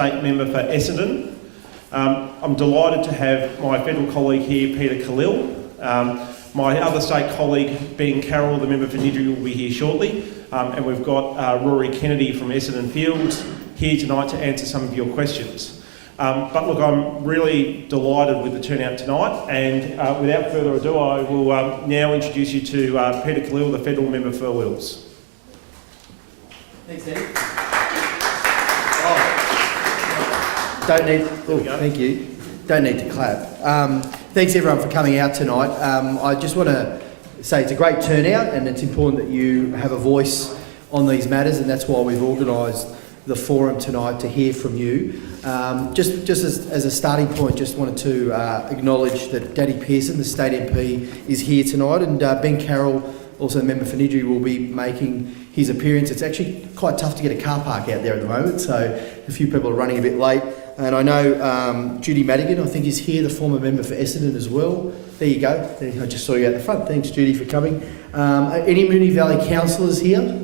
State member for Essendon. I'm delighted to have my federal colleague here, Peter Khalil. My other state colleague, Ben Carroll, the member for Niddrie, will be here shortly. And we've got Rory Kennedy from Essendon Fields here tonight to answer some of your questions. But look, I'm really delighted with the turnout tonight, and without further ado, I will now introduce you to Peter Khalil, the federal member for Wills. Thanks, Danny. Don't need. Oh, thank you. Don't need to clap. Thanks everyone for coming out tonight. I just want to say it's a great turnout, and it's important that you have a voice on these matters, and that's why we've organised the forum tonight to hear from you. Just as a starting point, just wanted to acknowledge that Danny Pearson, the state MP, is here tonight, and Ben Carroll, also a member for Niddrie, will be making his appearance. It's actually quite tough to get a car park out there at the moment, so a few people are running a bit late. And I know Judy Madigan, I think, is here, the former member for Essendon as well. There you go. I just saw you at the front. Thanks, Judy, for coming. Any Moonee Valley councillors here?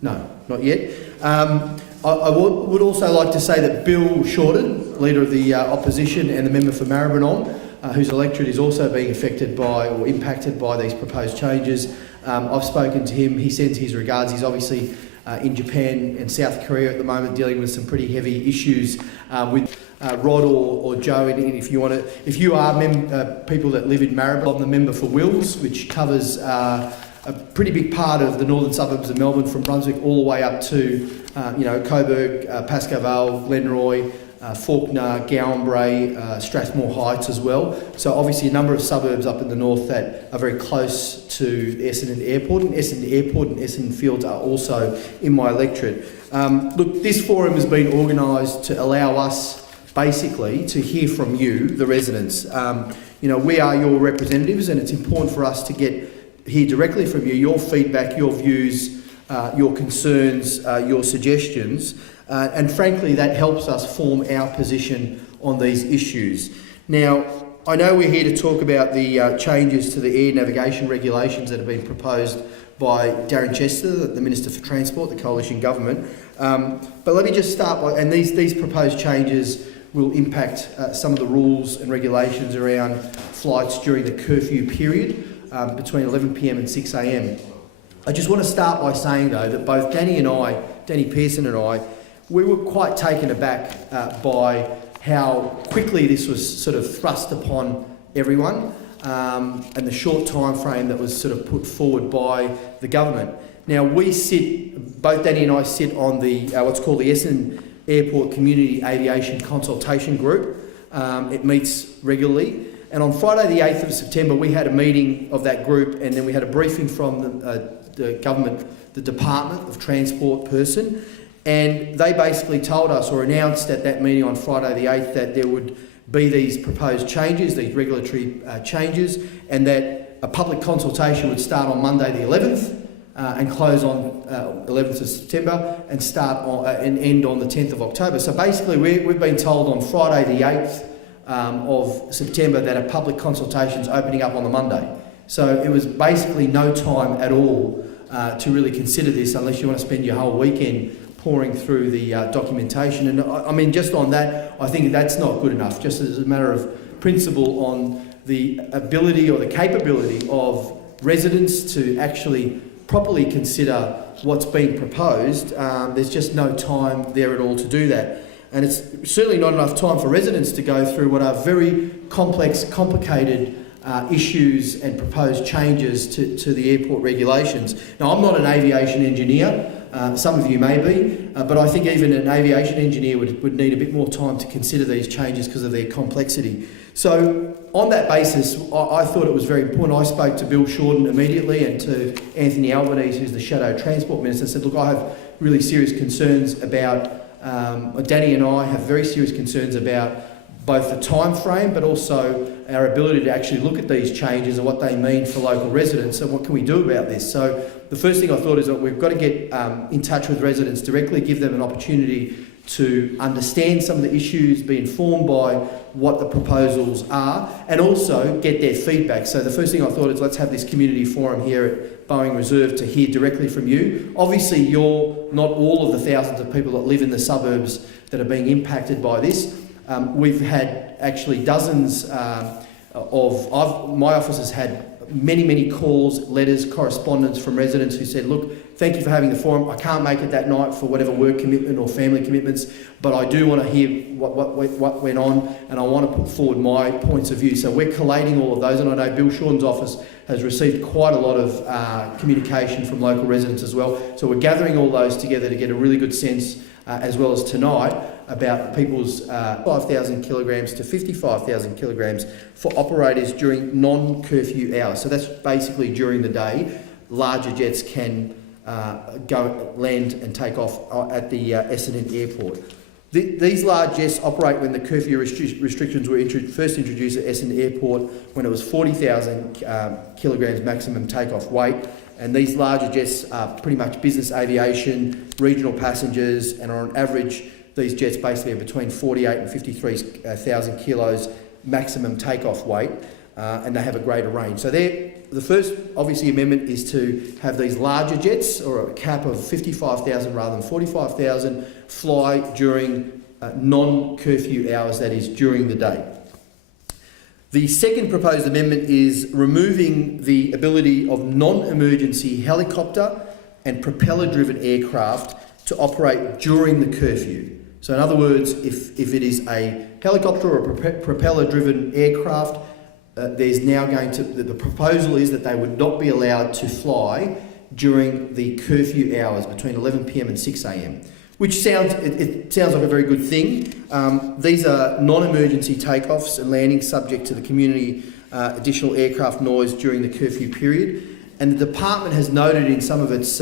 No, not yet. I would also like to say that Bill Shorten, Leader of the Opposition and the member for Maribyrnong, whose electorate is also being affected by or impacted by these proposed changes. I've spoken to him. He sends his regards. He's obviously in Japan and South Korea at the moment, dealing with some pretty heavy issues with Rod or Joe. And if you are people that live in Maribyrnong, I'm the member for Wills, which covers a pretty big part of the northern suburbs of Melbourne, from Brunswick all the way up to Coburg, Pascoe Vale, Glenroy, Fawkner, Gowan Brae, Strathmore Heights as well. So obviously a number of suburbs up in the north that are very close to Essendon Airport, and Essendon Airport and Essendon Fields are also in my electorate. Look, this forum has been organised to allow us basically to hear from you, the residents. We are your representatives, and it's important for us to hear directly from you, your feedback, your views, your concerns, your suggestions. And frankly, that helps us form our position on these issues. Now, I know we're here to talk about the changes to the air navigation regulations that have been proposed by Darren Chester, the Minister for Transport, the coalition government. But let me just start by, and these proposed changes will impact some of the rules and regulations around flights during the curfew period between 11 p.m. and 6 a.m. I just want to start by saying, though, that both Danny Pearson and I, we were quite taken aback by how quickly this was sort of thrust upon everyone, and the short time frame that was sort of put forward by the government. Now, both Danny and I sit on the what's called the Essendon Airport Community Aviation Consultation Group. It meets regularly. And on Friday the 8th of September, we had a meeting of that group, and then we had a briefing from the government, the Department of Transport person, and they basically told us or announced at that meeting on Friday the 8th that there would be these proposed changes, these regulatory changes, and that a public consultation would start on Monday the 11th and close on 11th of September and and end on the 10th of October. So basically we've been told on Friday the 8th of September that a public consultation is opening up on the Monday. So it was basically no time at all to really consider this, unless you want to spend your whole weekend pouring through the documentation. And I mean, just on that, I think that's not good enough. Just as a matter of principle on the ability or the capability of residents to actually properly consider what's being proposed, there's just no time there at all to do that. And it's certainly not enough time for residents to go through what are very complex, complicated issues and proposed changes to the airport regulations. Now, I'm not an aviation engineer. Some of you may be, but I think even an aviation engineer would need a bit more time to consider these changes because of their complexity. So on that basis, I thought it was very important. I spoke to Bill Shorten immediately and to Anthony Albanese, who's the Shadow Transport Minister, and said, look, I have really serious concerns about, Danny and I have very serious concerns about both the time frame, but also our ability to actually look at these changes and what they mean for local residents and what can we do about this. So the first thing I thought is that we've got to get in touch with residents directly, give them an opportunity to understand some of the issues, be informed by what the proposals are, and also get their feedback. So the first thing I thought is let's have this community forum here at Boeing Reserve to hear directly from you. Obviously, you're not all of the thousands of people that live in the suburbs that are being impacted by this. We've had actually dozens my office has had many calls, letters, correspondence from residents who said, look, thank you for having the forum. I can't make it that night for whatever work commitment or family commitments, but I do want to hear what went on, and I want to put forward my points of view. So we're collating all of those, and I know Bill Shorten's office has received quite a lot of communication from local residents as well. So we're gathering all those together to get a really good sense, as well as tonight, about people's 5,000 kilograms to 55,000 kilograms for operators during non-curfew hours. So that's basically during the day. Larger jets can go land and take off at the Essendon Airport. These large jets operate when the curfew restrictions were first introduced at Essendon Airport, when it was 40,000 kilograms maximum takeoff weight. And these larger jets are pretty much business aviation, regional passengers, and on average, these jets basically are between 48 and 53,000 kilos maximum takeoff weight, and they have a greater range. So the first, obviously, amendment is to have these larger jets, or a cap of 55,000 rather than 45,000, fly during non-curfew hours, that is, during the day. The second proposed amendment is removing the ability of non-emergency helicopter and propeller-driven aircraft to operate during the curfew. So in other words, if it is a helicopter or a propeller-driven aircraft, there's now going to, the proposal is that they would not be allowed to fly during the curfew hours between 11 p.m. and 6 a.m. Which sounds, it sounds like a very good thing. These are non-emergency takeoffs and landings subject to the community additional aircraft noise during the curfew period. And the department has noted in some of its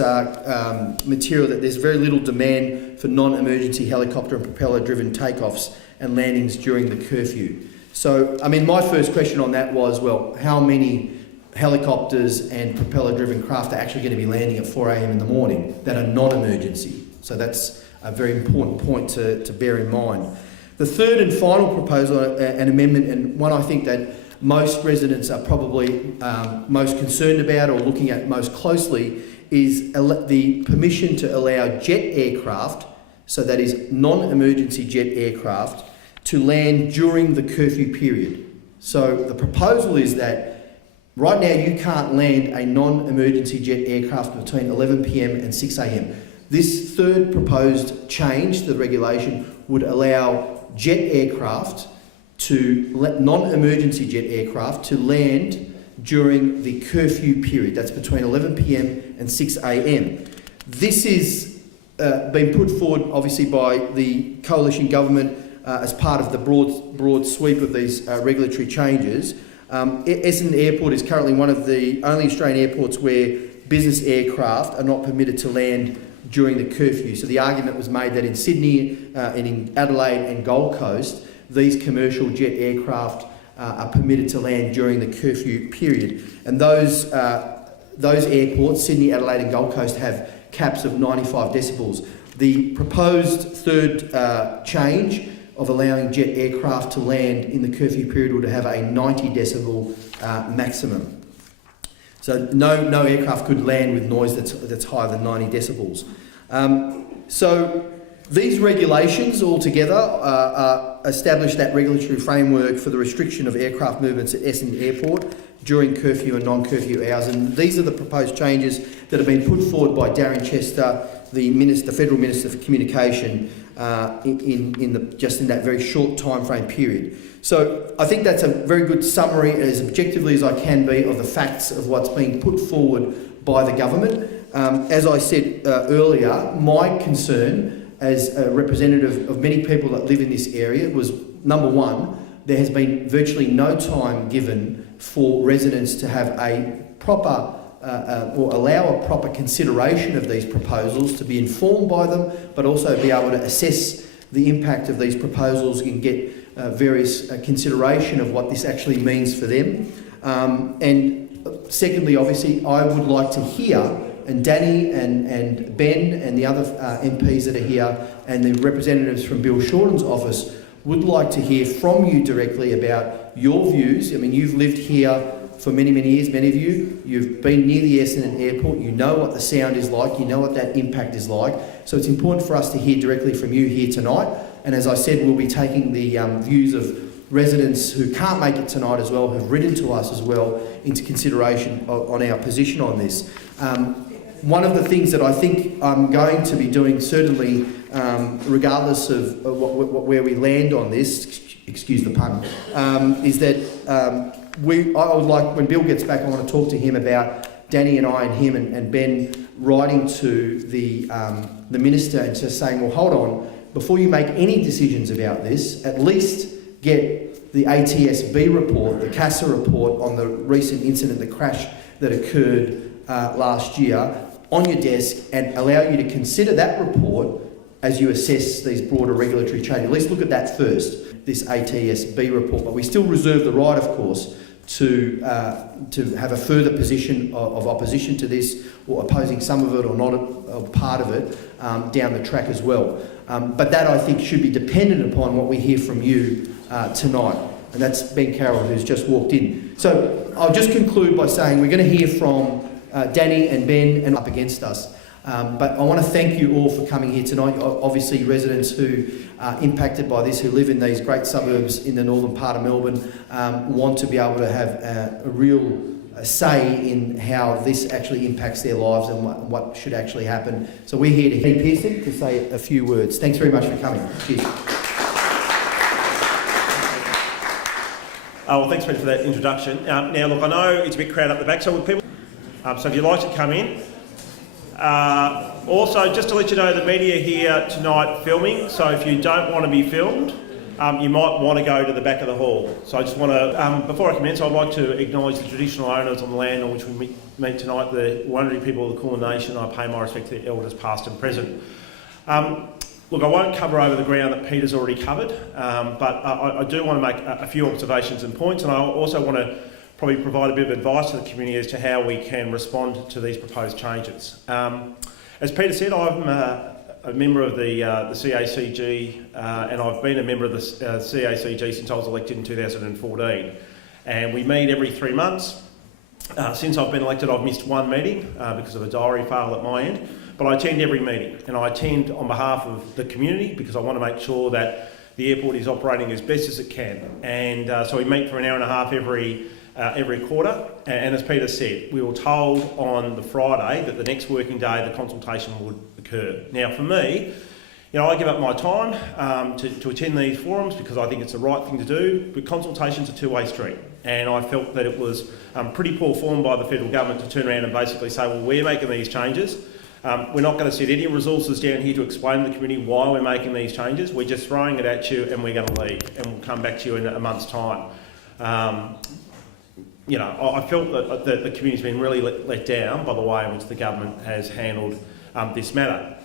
material that there's very little demand for non-emergency helicopter and propeller-driven takeoffs and landings during the curfew. So, I mean, my first question on that was, well, how many helicopters and propeller-driven craft are actually going to be landing at 4 a.m. in the morning that are non-emergency? So that's a very important point to bear in mind. The third and final proposal, an amendment, and one I think that most residents are probably most concerned about or looking at most closely, is the permission to allow jet aircraft, so that is non-emergency jet aircraft, to land during the curfew period. So the proposal is that right now you can't land a non-emergency jet aircraft between 11 p.m. and 6 a.m. This third proposed change to the regulation would allow jet aircraft non-emergency jet aircraft to land during the curfew period. That's between 11 p.m. and 6 a.m. This is been put forward, obviously, by the coalition government as part of the broad sweep of these regulatory changes. Essendon Airport is currently one of the only Australian airports where business aircraft are not permitted to land during the curfew. So the argument was made that in Sydney, and in Adelaide and Gold Coast, these commercial jet aircraft are permitted to land during the curfew period. And those airports, Sydney, Adelaide and Gold Coast, have caps of 95 decibels. The proposed third change of allowing jet aircraft to land in the curfew period would have a 90 decibel maximum. So no aircraft could land with noise that's higher than 90 decibels. So these regulations altogether establish that regulatory framework for the restriction of aircraft movements at Essendon Airport during curfew and non-curfew hours. And these are the proposed changes that have been put forward by Darren Chester, the Federal Minister for Communication, just in that very short time frame period. So I think that's a very good summary, as objectively as I can be, of the facts of what's being put forward by the government. As I said earlier, my concern as a representative of many people that live in this area was, number one, there has been virtually no time given for residents to have a proper or allow a proper consideration of these proposals, to be informed by them, but also be able to assess the impact of these proposals and get various consideration of what this actually means for them. And secondly, obviously, I would like to hear, and Danny and Ben and the other MPs that are here and the representatives from Bill Shorten's office would like to hear from you directly about your views. I mean, you've lived here for many, many years, many of you. You've been near the Essendon Airport. You know what the sound is like. You know what that impact is like. So it's important for us to hear directly from you here tonight. And as I said, we'll be taking the views of residents who can't make it tonight as well, who've written to us as well, into consideration on our position on this. One of the things that I think I'm going to be doing, certainly regardless of where we land on this, excuse the pun, is that I would like, when Bill gets back, I want to talk to him about Danny and I and him and Ben writing to the Minister and just saying, well, hold on, before you make any decisions about this, at least get the ATSB report, the CASA report on the recent incident, the crash that occurred last year, on your desk, and allow you to consider that report as you assess these broader regulatory changes. At least look at that first, this ATSB report. But we still reserve the right, of course, to have a further position of opposition to this, or opposing some of it or not a part of it down the track as well. But that, I think, should be dependent upon what we hear from you tonight. And that's Ben Carroll, who's just walked in. So I'll just conclude by saying we're going to hear from Danny and Ben and up against us. But I want to thank you all for coming here tonight. Obviously, residents who are impacted by this, who live in these great suburbs in the northern part of Melbourne, want to be able to have a real say in how this actually impacts their lives and what should actually happen. So we're here to hear Pearson to say a few words. Thanks very much for coming. Cheers. Well, thanks, Ben, for that introduction. Now, look, I know it's a bit crowded up the back, so people. So if you'd like to come in. Also, just to let you know, the media here tonight filming, so if you don't want to be filmed, you might want to go to the back of the hall. So I just want to, before I commence, I'd like to acknowledge the traditional owners on the land on which we meet tonight, the Wurundjeri people of the Kulin Nation. I pay my respect to the elders past and present. Look, I won't cover over the ground that Peter's already covered, but I do want to make a few observations and points, and I also want to probably provide a bit of advice to the community as to how we can respond to these proposed changes. As Peter said, I'm a member of the CACG, and I've been a member of the CACG since I was elected in 2014. And we meet every 3 months. Since I've been elected, I've missed one meeting because of a diary fail at my end, but I attend every meeting, and I attend on behalf of the community because I want to make sure that the airport is operating as best as it can. And so we meet for an hour and a half every quarter, and as Peter said, we were told on the Friday that the next working day the consultation would occur. Now, for me, I give up my time to attend these forums because I think it's the right thing to do, but consultation's a two-way street, and I felt that it was pretty poor form by the federal government to turn around and basically say, well, we're making these changes. We're not going to set any resources down here to explain to the community why we're making these changes. We're just throwing it at you and we're going to leave, and we'll come back to you in a month's time. I felt that the community's been really let down by the way in which the government has handled this matter.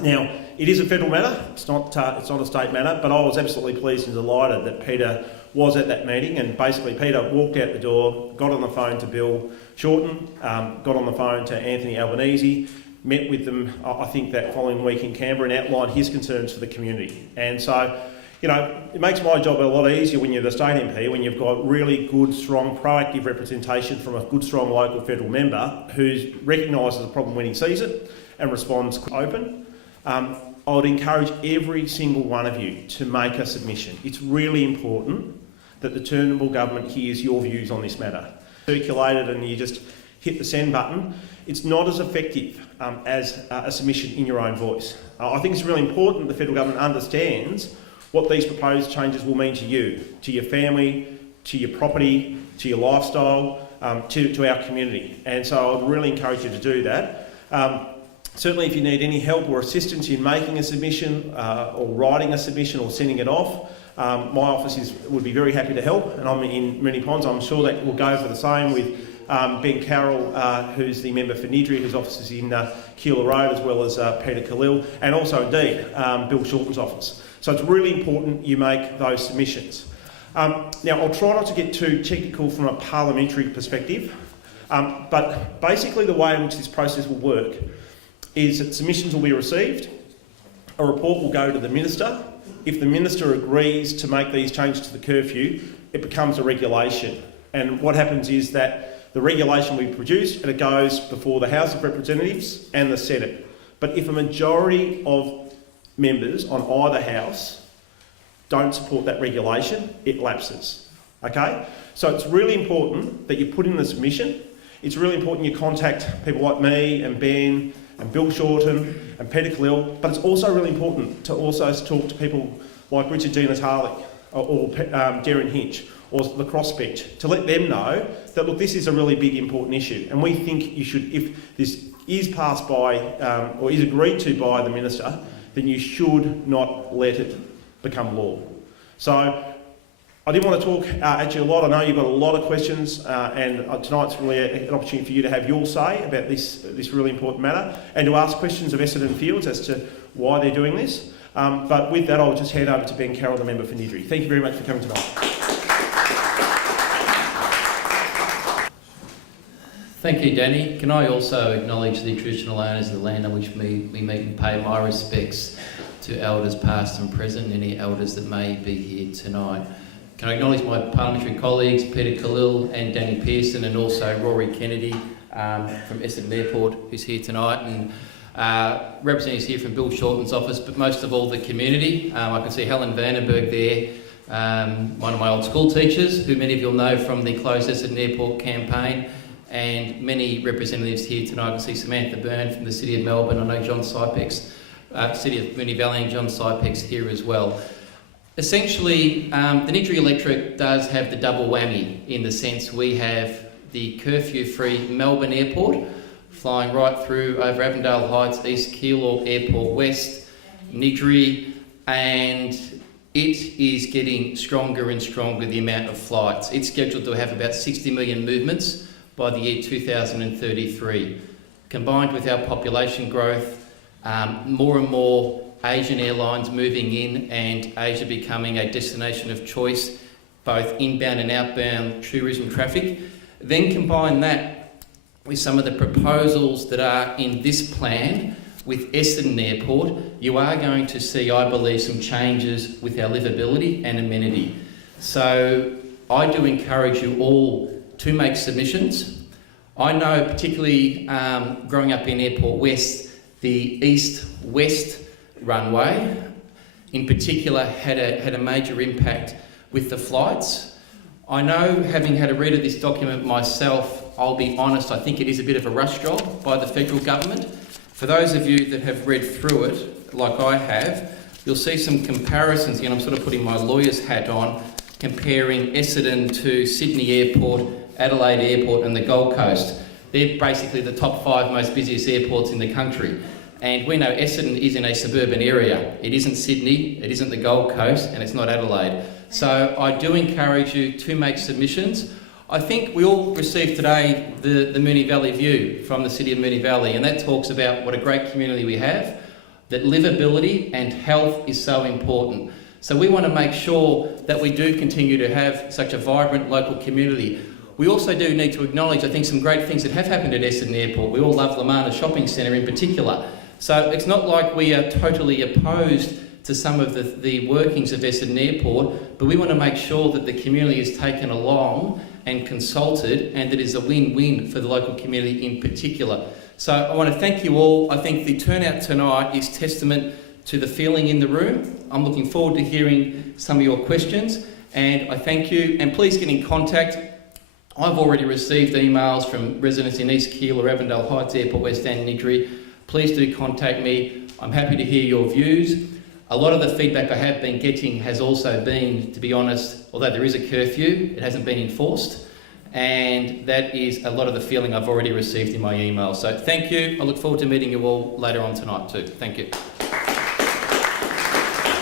Now, it is a federal matter, it's not a state matter, but I was absolutely pleased and delighted that Peter was at that meeting, and basically Peter walked out the door, got on the phone to Bill Shorten, got on the phone to Anthony Albanese, met with them, I think, that following week in Canberra, and outlined his concerns for the community. And so, it makes my job a lot easier when you're the state MP, when you've got really good, strong, proactive representation from a good, strong local federal member who recognises the problem when he sees it and responds open. I would encourage every single one of you to make a submission. It's really important that the Turnbull government hears your views on this matter. Circulated and you just hit the send button, it's not as effective as a submission in your own voice. I think it's really important the federal government understands what these proposed changes will mean to you, to your family, to your property, to your lifestyle, to our community. And so I'd really encourage you to do that. Certainly if you need any help or assistance in making a submission or writing a submission or sending it off, my office would be very happy to help, and I'm in many ponds. I'm sure that will go for the same with Ben Carroll, who's the member for Nidri, whose office is in Keilor Road, as well as Peter Khalil, and also indeed Bill Shorten's office. So it's really important you make those submissions. Now, I'll try not to get too technical from a parliamentary perspective, but basically the way in which this process will work is that submissions will be received, a report will go to the Minister. If the Minister agrees to make these changes to the curfew, it becomes a regulation. And what happens is that the regulation will be produced and it goes before the House of Representatives and the Senate. But if a majority of members on either house don't support that regulation, it lapses. Okay? So it's really important that you put in the submission. It's really important you contact people like me and Ben and Bill Shorten and Peter Khalil, but it's also really important to also talk to people like Richard Di Natale or Darren Hinch or the Crossbench to let them know that, look, this is a really big, important issue, and we think you should, if this is passed by or is agreed to by the Minister, then you should not let it become law. So I didn't want to talk at you a lot. I know you've got a lot of questions, and tonight's really an opportunity for you to have your say about this really important matter and to ask questions of Essendon Fields as to why they're doing this. But with that, I'll just hand over to Ben Carroll, the member for Niddrie. Thank you very much for coming tonight. Thank you, Danny. Can I also acknowledge the traditional owners of the land on which we meet and pay my respects to elders past and present, any elders that may be here tonight. Can I acknowledge my parliamentary colleagues, Peter Khalil and Danny Pearson, and also Rory Kennedy from Essendon Airport, who's here tonight, and representatives here from Bill Shorten's office, but most of all the community. I can see Helen Vandenberg there, one of my old school teachers, who many of you'll know from the Closed Essendon Airport campaign, and many representatives here tonight. I can see Samantha Byrne from the City of Melbourne. I know John Sypex, City of Moonee Valley, and John Sypex here as well. Essentially, the Niddrie electorate does have the double whammy in the sense we have the curfew-free Melbourne Airport flying right through over Avondale Heights, East Keilor Airport West, Niddrie, and it is getting stronger and stronger, the amount of flights. It's scheduled to have about 60 million movements by the year 2033. Combined with our population growth, more and more Asian airlines moving in and Asia becoming a destination of choice, both inbound and outbound tourism traffic. Then combine that with some of the proposals that are in this plan with Essendon Airport, you are going to see, I believe, some changes with our livability and amenity. So I do encourage you all to make submissions. I know, particularly growing up in Airport West, the east-west runway in particular had a major impact with the flights. I know, having had a read of this document myself, I'll be honest, I think it is a bit of a rush job by the federal government. For those of you that have read through it, like I have, you'll see some comparisons, and I'm sort of putting my lawyer's hat on, comparing Essendon to Sydney Airport, Adelaide Airport and the Gold Coast. They're basically the top 5 most busiest airports in the country. And we know Essendon is in a suburban area. It isn't Sydney, it isn't the Gold Coast, and it's not Adelaide. So I do encourage you to make submissions. I think we all received today the Moonee Valley View from the City of Moonee Valley, and that talks about what a great community we have, that livability and health is so important. So we want to make sure that we do continue to have such a vibrant local community. We also do need to acknowledge, I think, some great things that have happened at Essendon Airport. We all love Lamana Shopping Centre in particular. So it's not like we are totally opposed to some of the workings of Essendon Airport, but we want to make sure that the community is taken along and consulted, and that is a win-win for the local community in particular. So I want to thank you all. I think the turnout tonight is testament to the feeling in the room. I'm looking forward to hearing some of your questions, and I thank you. And please get in contact. I've already received emails from residents in East Keilor, Avondale Heights Airport, West and Niddrie. Please do contact me. I'm happy to hear your views. A lot of the feedback I have been getting has also been, to be honest, although there is a curfew, it hasn't been enforced. And that is a lot of the feeling I've already received in my email. So thank you. I look forward to meeting you all later on tonight too. Thank you.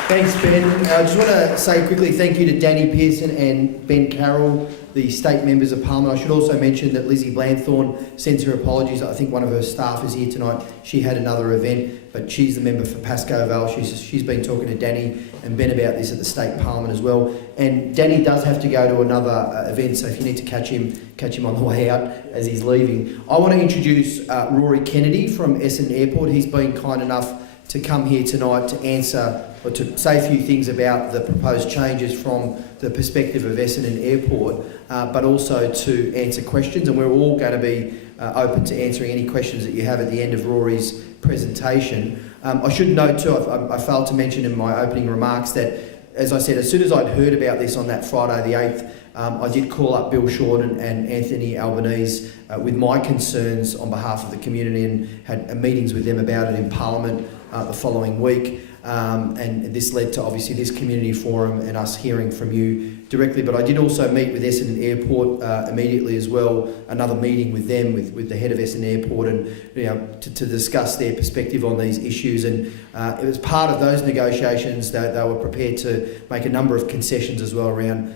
Thanks, Ben. I just want to say quickly thank you to Danny Pearson and Ben Carroll, the state members of Parliament. I should also mention that Lizzie Blanthorne sends her apologies. I think one of her staff is here tonight. She had another event, but she's the member for Pascoe Vale. She's been talking to Danny and Ben about this at the state parliament as well. And Danny does have to go to another event, so if you need to catch him on the way out as he's leaving. I want to introduce Rory Kennedy from Essendon Airport. He's been kind enough to come here tonight to answer or to say a few things about the proposed changes from the perspective of Essendon Airport, but also to answer questions. And we're all going to be open to answering any questions that you have at the end of Rory's presentation. I should note too, I failed to mention in my opening remarks that as I said, as soon as I'd heard about this on that Friday the 8th, I did call up Bill Shorten and Anthony Albanese with my concerns on behalf of the community, and had meetings with them about it in Parliament the following week. And this led to obviously this community forum and us hearing from you directly. But I did also meet with Essendon Airport immediately as well, another meeting with them, with the head of Essendon Airport, and to discuss their perspective on these issues. And it was part of those negotiations that they were prepared to make a number of concessions as well around,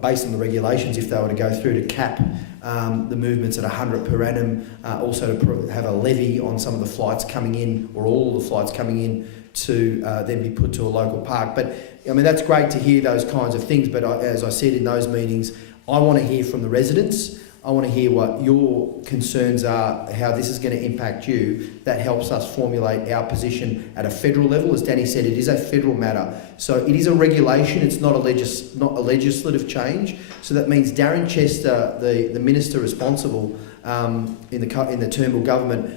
based on the regulations, if they were to go through, to cap the movements at 100 per annum, also to have a levy on some of the flights coming in, or all of the flights coming in, to then be put to a local park. But I mean, that's great to hear those kinds of things, but as I said in those meetings, I want to hear from the residents. I want to hear what your concerns are, how this is going to impact you. That helps us formulate our position at a federal level. As Danny said, it is a federal matter. So it is a regulation, it's not a legislative change. So that means Darren Chester, the minister responsible in the Turnbull government,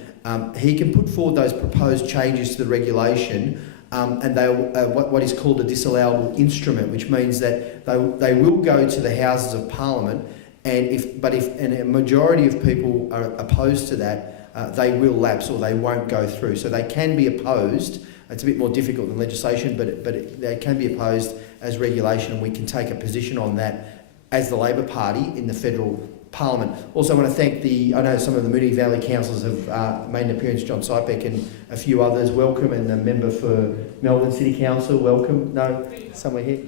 he can put forward those proposed changes to the regulation, and they what is called a disallowable instrument, which means that they will go to the Houses of Parliament, and if a majority of people are opposed to that, they will lapse or they won't go through. So they can be opposed. It's a bit more difficult than legislation, but they can be opposed as regulation, and we can take a position on that as the Labor Party in the federal Parliament. Also, I want to thank I know some of the Moonee Valley councillors have made an appearance, John Sypek and a few others, welcome, and the member for Melbourne City Council, welcome. No, somewhere here.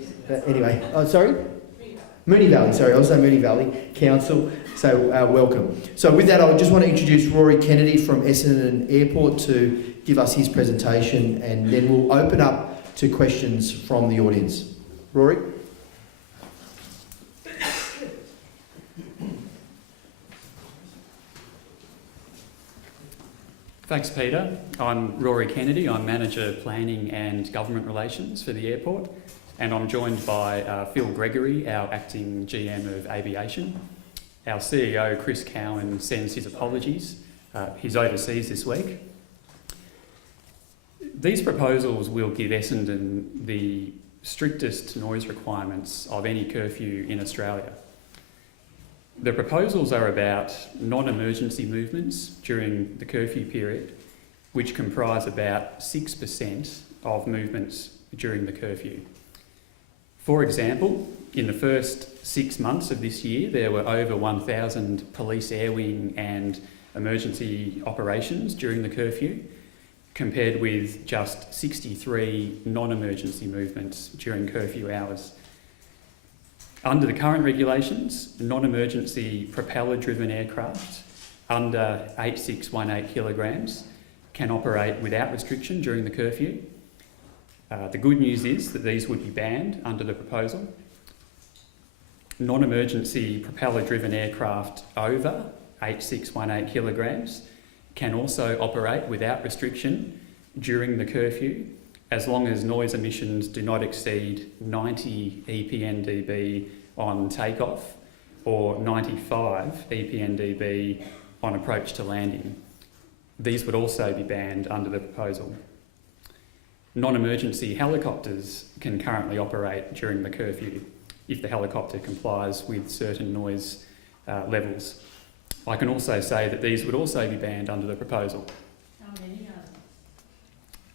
Anyway, oh, sorry? Moonee Valley, sorry, also Moonee Valley Council, so welcome. So with that, I just want to introduce Rory Kennedy from Essendon Airport to give us his presentation, and then we'll open up to questions from the audience. Rory? Thanks, Peter. I'm Rory Kennedy. I'm Manager Planning and Government Relations for the airport, and I'm joined by Phil Gregory, our Acting GM of Aviation. Our CEO, Chris Cowan, sends his apologies. He's overseas this week. These proposals will give Essendon the strictest noise requirements of any curfew in Australia. The proposals are about non-emergency movements during the curfew period, which comprise about 6% of movements during the curfew. For example, in the first 6 months of this year, there were over 1,000 police air wing and emergency operations during the curfew, compared with just 63 non-emergency movements during curfew hours. Under the current regulations, non-emergency propeller-driven aircraft under 8618 kilograms can operate without restriction during the curfew. The good news is that these would be banned under the proposal. Non-emergency propeller-driven aircraft over 8618 kilograms can also operate without restriction during the curfew, as long as noise emissions do not exceed 90 EPNdB on takeoff or 95 EPNdB on approach to landing. These would also be banned under the proposal. Non-emergency helicopters can currently operate during the curfew if the helicopter complies with certain noise levels. I can also say that these would also be banned under the proposal. How many are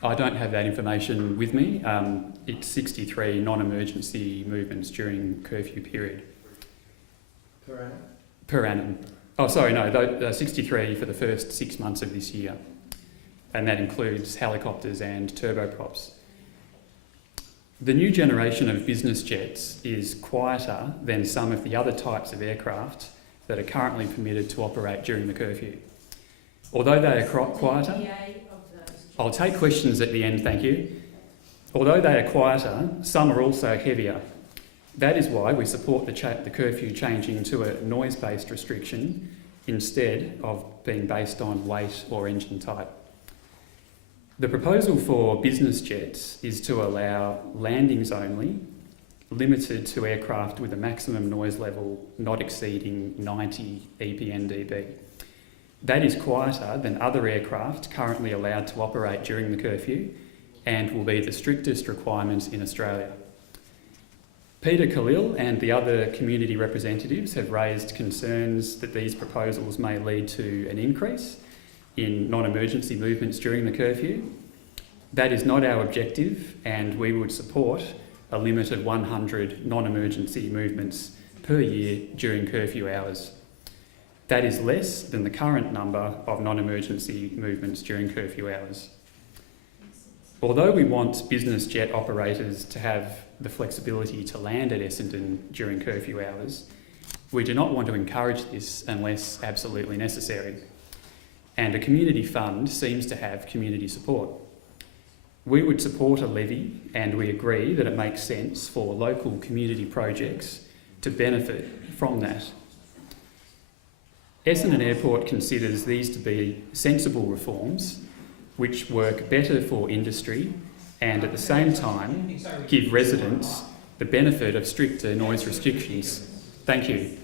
I don't have that information with me. It's 63 non-emergency movements during curfew period. Per annum? Per annum. Oh, sorry, no, 63 for the first 6 months of this year. And that includes helicopters and turboprops. The new generation of business jets is quieter than some of the other types of aircraft that are currently permitted to operate during the curfew. Although they are quieter, I'll take questions at the end, thank you. Although they are quieter, some are also heavier. That is why we support the curfew changing to a noise-based restriction instead of being based on weight or engine type. The proposal for business jets is to allow landings only, limited to aircraft with a maximum noise level not exceeding 90 EPNdB. That is quieter than other aircraft currently allowed to operate during the curfew and will be the strictest requirements in Australia. Peter Khalil and the other community representatives have raised concerns that these proposals may lead to an increase in non-emergency movements during the curfew. That is not our objective, and we would support a limit of 100 non-emergency movements per year during curfew hours. That is less than the current number of non-emergency movements during curfew hours. Although we want business jet operators to have the flexibility to land at Essendon during curfew hours, we do not want to encourage this unless absolutely necessary. And a community fund seems to have community support. We would support a levy, and we agree that it makes sense for local community projects to benefit from that. Essendon Airport considers these to be sensible reforms which work better for industry and at the same time give residents the benefit of stricter noise restrictions. Thank you.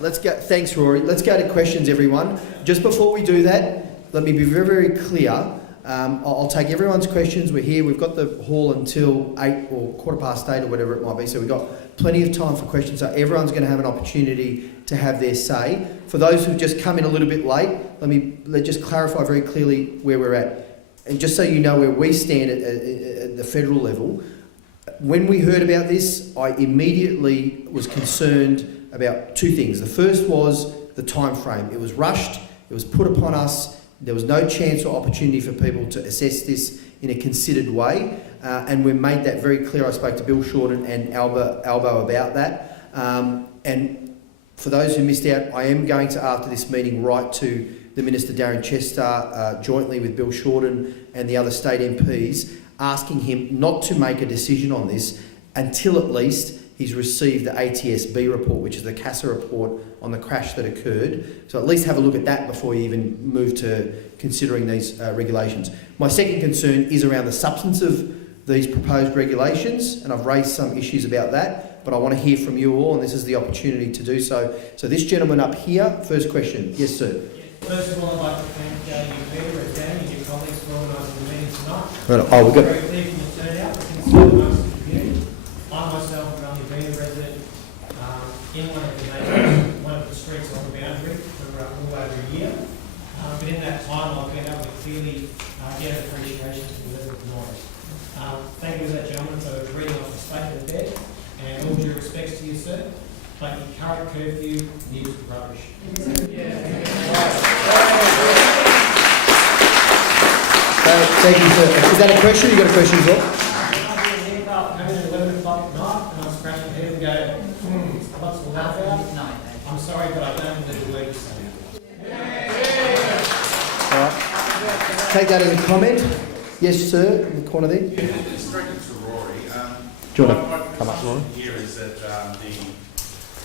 Let's go. Thanks, Rory. Let's go to questions, everyone. Just before we do that, let me be very, very clear. I'll take everyone's questions. We're here. We've got the hall until 8 or 8:15 or whatever it might be. So we've got plenty of time for questions. So everyone's going to have an opportunity to have their say. For those who've just come in a little bit late, let's just clarify very clearly where we're at. And just so you know where we stand at the federal level, when we heard about this, I immediately was concerned about two things. The first was the time frame. It was rushed. It was put upon us. There was no chance or opportunity for people to assess this in a considered way, and we made that very clear. I spoke to Bill Shorten and Albo about that. And for those who missed out, I am going to, after this meeting, write to the Minister Darren Chester, jointly with Bill Shorten and the other state MPs, asking him not to make a decision on this until at least he's received the ATSB report, which is the CASA report on the crash that occurred. So at least have a look at that before you even move to considering these regulations. My second concern is around the substance of these proposed regulations, and I've raised some issues about that, but I want to hear from you all, and this is the opportunity to do so. So this gentleman up here, first question. Yes, sir. First of all, I'd like to thank you, Peter, and Dan, and your colleagues for organising the meeting tonight. Right, we've got... Very clear from the turnout, the concern amongst the community. I myself have only been a resident in one of the streets on the boundary for a little over a year. But in that time, I've been able to clearly get an appreciation for the level of noise. Thank you to that gentleman for reading off the statement of bed, and all due respects to you, sir, but your current curfew is rubbish. Thank you, sir. Is that a question? You got a question as well? Maybe at 11 o'clock at night, and I'm scratching my head and go, what's the laugh out? I'm sorry, but I don't believe the word is saying. All right. Take that as a comment. Yes, sir, in the corner there. It's directed to Rory. Do you want to come up, Rory? Here is that the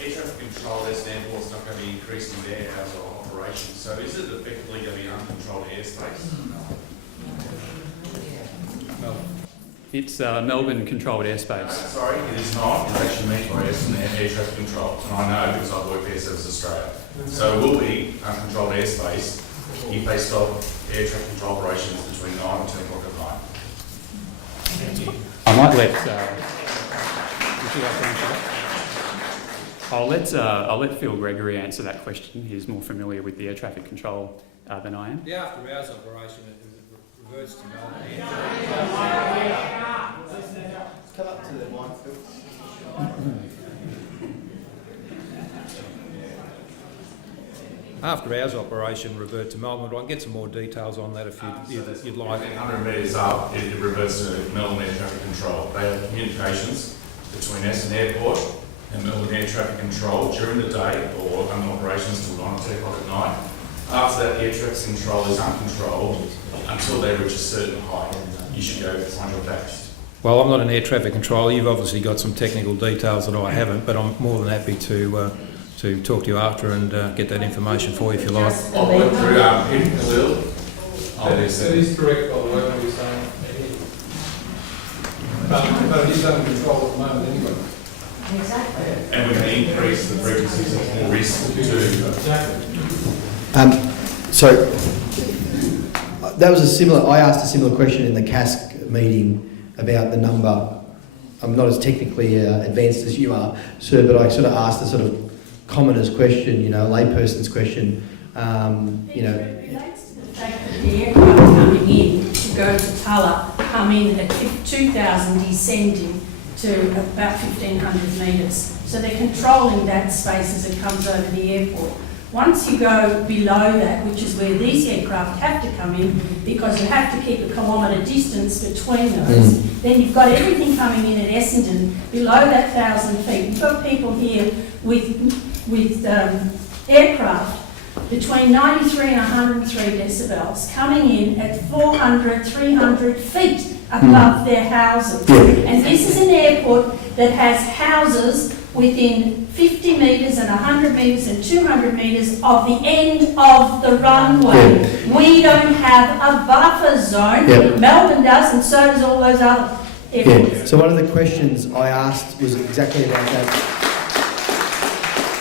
air traffic control at Essendon Airport is not going to be increasing their hours of operation. So is it effectively going to be uncontrolled airspace? No. It's Melbourne controlled airspace. Sorry, it is not. It's actually meant by Essendon Air Traffic Control. And I know because I've worked for Air Service Australia. So it will be uncontrolled airspace if they stop air traffic control operations between 9 and 10 o'clock at night. Thank you. I might let. Would you like to answer that? I'll let Phil Gregory answer that question. He's more familiar with the air traffic control than I am. The after hours operation reverts to Melbourne. Come up to the mic, Phil. After hours operation revert to Melbourne. I can get some more details on that if you'd like. 100 metres up, it reverts to Melbourne Air Traffic Control. They have communications between Essendon Airport and Melbourne Air Traffic Control during the day or under operations till 9 or 10 o'clock at night. After that, air traffic control is uncontrolled until they reach a certain height. You should go find your backs. Well, I'm not an air traffic controller. You've obviously got some technical details that I haven't, but I'm more than happy to talk to you after and get that information for you if you like. I'll work through Peter Khalil. That is correct, by the way, what you're saying. But it is under control at the moment anyway. Exactly. And we can increase the frequencies of more risk too. So, That was a similar. I asked a similar question in the CASC meeting about the number. I'm not as technically advanced as you are, sir, but I sort of asked the sort of commoner's question, you know, layperson's question. You know, It relates to the fact that the aircraft coming in to go to Tulla come in at 2,000, descending to about 1,500 metres. So they're controlling that space as it comes over the airport. Once you go below that, which is where these aircraft have to come in, because you have to keep a kilometre distance between those, then you've got everything coming in at Essendon below that 1,000 feet. You've got people here with aircraft between 93 and 103 decibels coming in at 400, 300 feet above their houses. And this is an airport that has houses within 50 metres and 100 metres and 200 metres of the end of the runway. We don't have a buffer zone. Melbourne does, and so does all those other airports. So one of the questions I asked was exactly about that.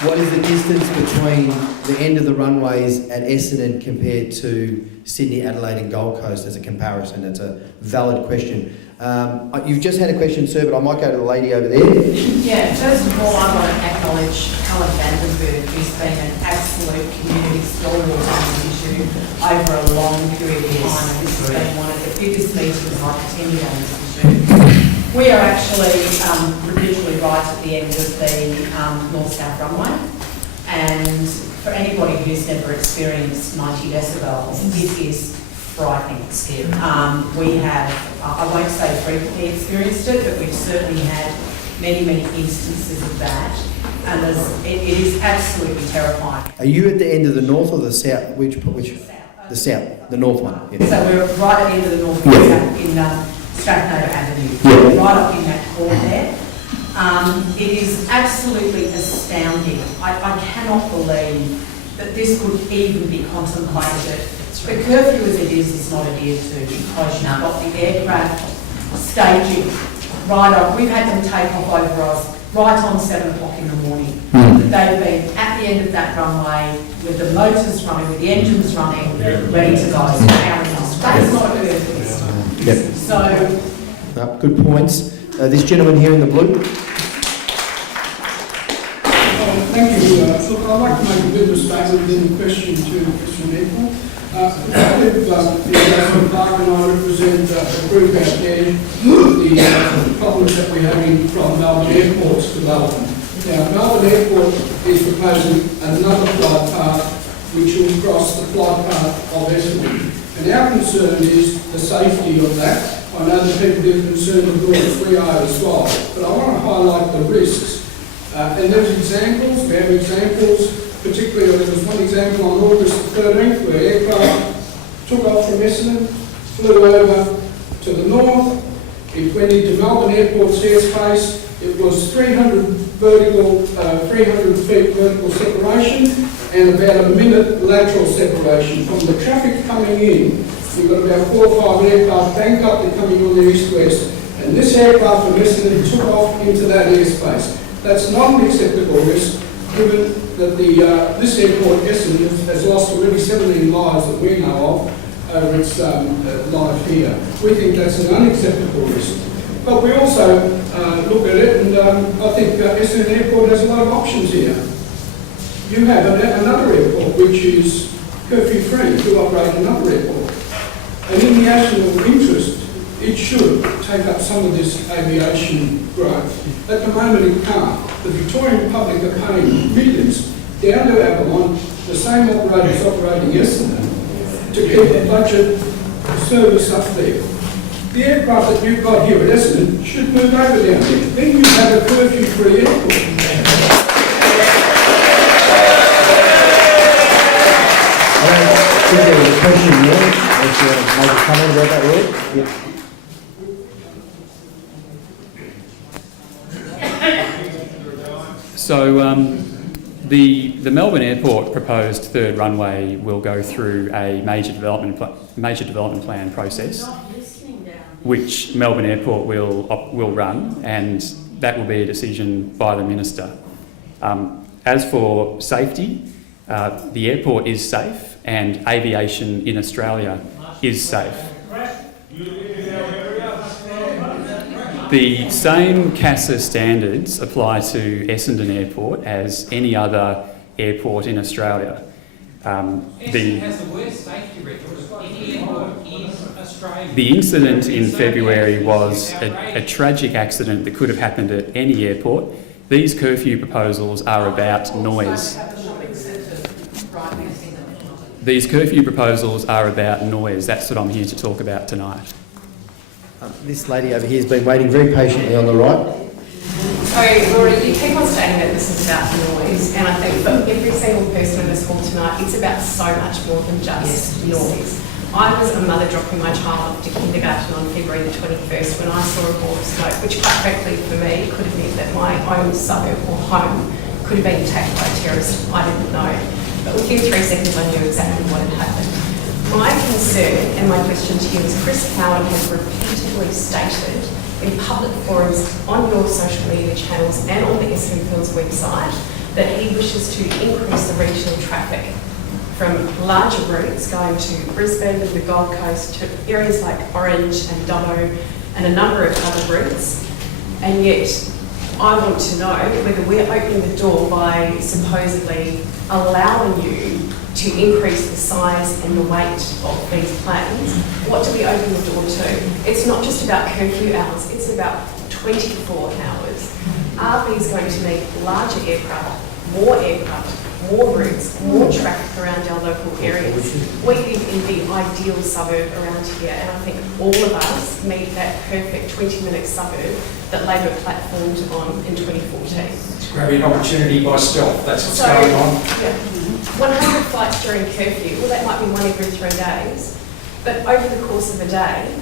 What is the distance between the end of the runways at Essendon compared to Sydney, Adelaide and Gold Coast as a comparison? It's a valid question. You've just had a question, sir, but I might go to the lady over there. Yeah, first of all, I want to acknowledge Helen Vandenberg, who's been an absolute community stalwart on this issue over a long period of time. This has been one of the biggest meetings I've attended on this issue. We are actually literally right at the end of the north-south runway, and for anybody who's never experienced 90 decibels, this is frightening. We have, I won't say frequently experienced it, but we've certainly had many, many instances of that, and it is absolutely terrifying. Are you at the end of the north or the south? Which? The south, the north one. Yeah. So we're right at the end of the north in Strathmore Avenue, right up in that corner there. It is absolutely astounding. I cannot believe that this could even be contemplated. The curfew as it is not adhered to, because you've got the aircraft staging right on. We've had them take off over us right on 7 o'clock in the morning. They've been at the end of that runway with the motors running, with the engines running, ready to go. That's not a curfew. So, good points. This gentleman here in the blue. Thank you. Look, I'd like to make a bit of a statement within the question to Mr. Nicholl. I live in Essendon Park and I represent a group out there with the problems that we're having from Melbourne Airport's development. Now, Melbourne Airport is proposing another flight path which will cross the flight path of Essendon. And our concern is the safety of that. I know that people are concerned with North 3R as well, but I want to highlight the risks. And there's examples, we have examples, particularly there was one example on August the 13th where aircraft took off from Essendon, flew over to the north, it went into Melbourne Airport's airspace, it was 300 feet vertical separation and about a minute lateral separation. From the traffic coming in, we've got about 4 or 5 aircraft banked up, they're coming on the east-west, and this aircraft from Essendon took off into that airspace. That's not an acceptable risk, given that this airport, Essendon, has lost already 17 lives that we know of over its life here. We think that's an unacceptable risk. But we also look at it, and I think Essendon Airport has a lot of options here. You have another airport which is curfew-free to operate another airport. And in the national interest, it should take up some of this aviation growth. At the moment it can't. The Victorian public are paying millions down to Avalon, the same operators operating Essendon, to keep the budget service up there. The aircraft that you've got here at Essendon should move over down there. Then you have a curfew-free airport. I think there was a question there. If you want to make a comment about that word. Yeah. So the Melbourne Airport proposed third runway will go through a major development plan process, which Melbourne Airport will run, and that will be a decision by the Minister. As for safety, the airport is safe, and aviation in Australia is safe. The same CASA standards apply to Essendon Airport as any other airport in Australia. Essendon has the worst safety record of any airport in Australia. The incident in February was a tragic accident that could have happened at any airport. These curfew proposals are about noise. These curfew proposals are about noise. That's what I'm here to talk about tonight. This lady over here has been waiting very patiently on the right. So, Laura, you keep on saying that this is about noise, and I think for every single person in this hall tonight, it's about so much more than just noise. I was a mother dropping my child off to kindergarten on February the 21st when I saw a ball of smoke, which quite frankly for me could have meant that my own suburb or home could have been attacked by a terrorist. I didn't know. But within 3 seconds I knew exactly what had happened. My concern and my question to you is Chris Howard has repeatedly stated in public forums on your social media channels and on the Essendon Fields website that he wishes to increase the regional traffic from larger routes going to Brisbane and the Gold Coast to areas like Orange and Dubbo and a number of other routes. And yet I want to know whether we're opening the door by supposedly allowing you to increase the size and the weight of these planes. What do we open the door to? It's not just about curfew hours, it's about 24 hours. Are these going to need larger aircraft, more routes, more traffic around our local areas? We live in the ideal suburb around here, and I think all of us meet that perfect 20-minute suburb that Labor platformed on in 2014. It's grabbing an opportunity by stealth, that's what's going on. Yeah, 100 flights during curfew, well that might be one every 3 days, but over the course of a day,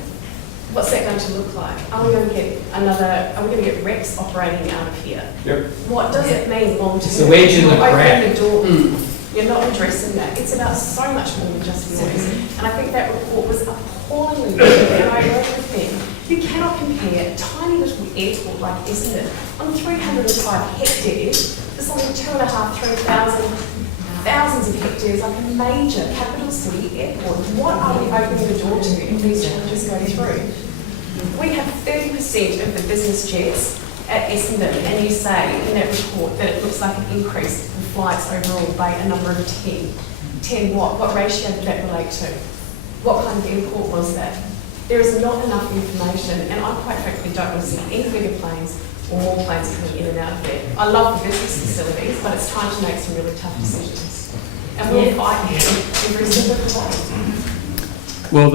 what's that going to look like? Are we going to get Rex operating out of here? Yep. What does it mean long term? It's the wedge in the Opening the door. crowd. You're not addressing that. It's about so much more than just noise. And I think that report was appallingly good. And I wrote the thing. You cannot compare a tiny little airport like Essendon on 305 hectares to something 2,500, 3,000, thousands of hectares like a major capital city airport. What are we opening the door to if these changes go through? We have 30% of the business jets at Essendon, and you say in that report that it looks like an increase in flights overall by a number of 10. 10 what? What ratio did that relate to? What kind of airport was that? There is not enough information, and I quite frankly don't want to see any bigger planes or more planes coming in and out of there. I love the business facilities, but it's time to make some really tough decisions. And we'll fight here every single day. Well,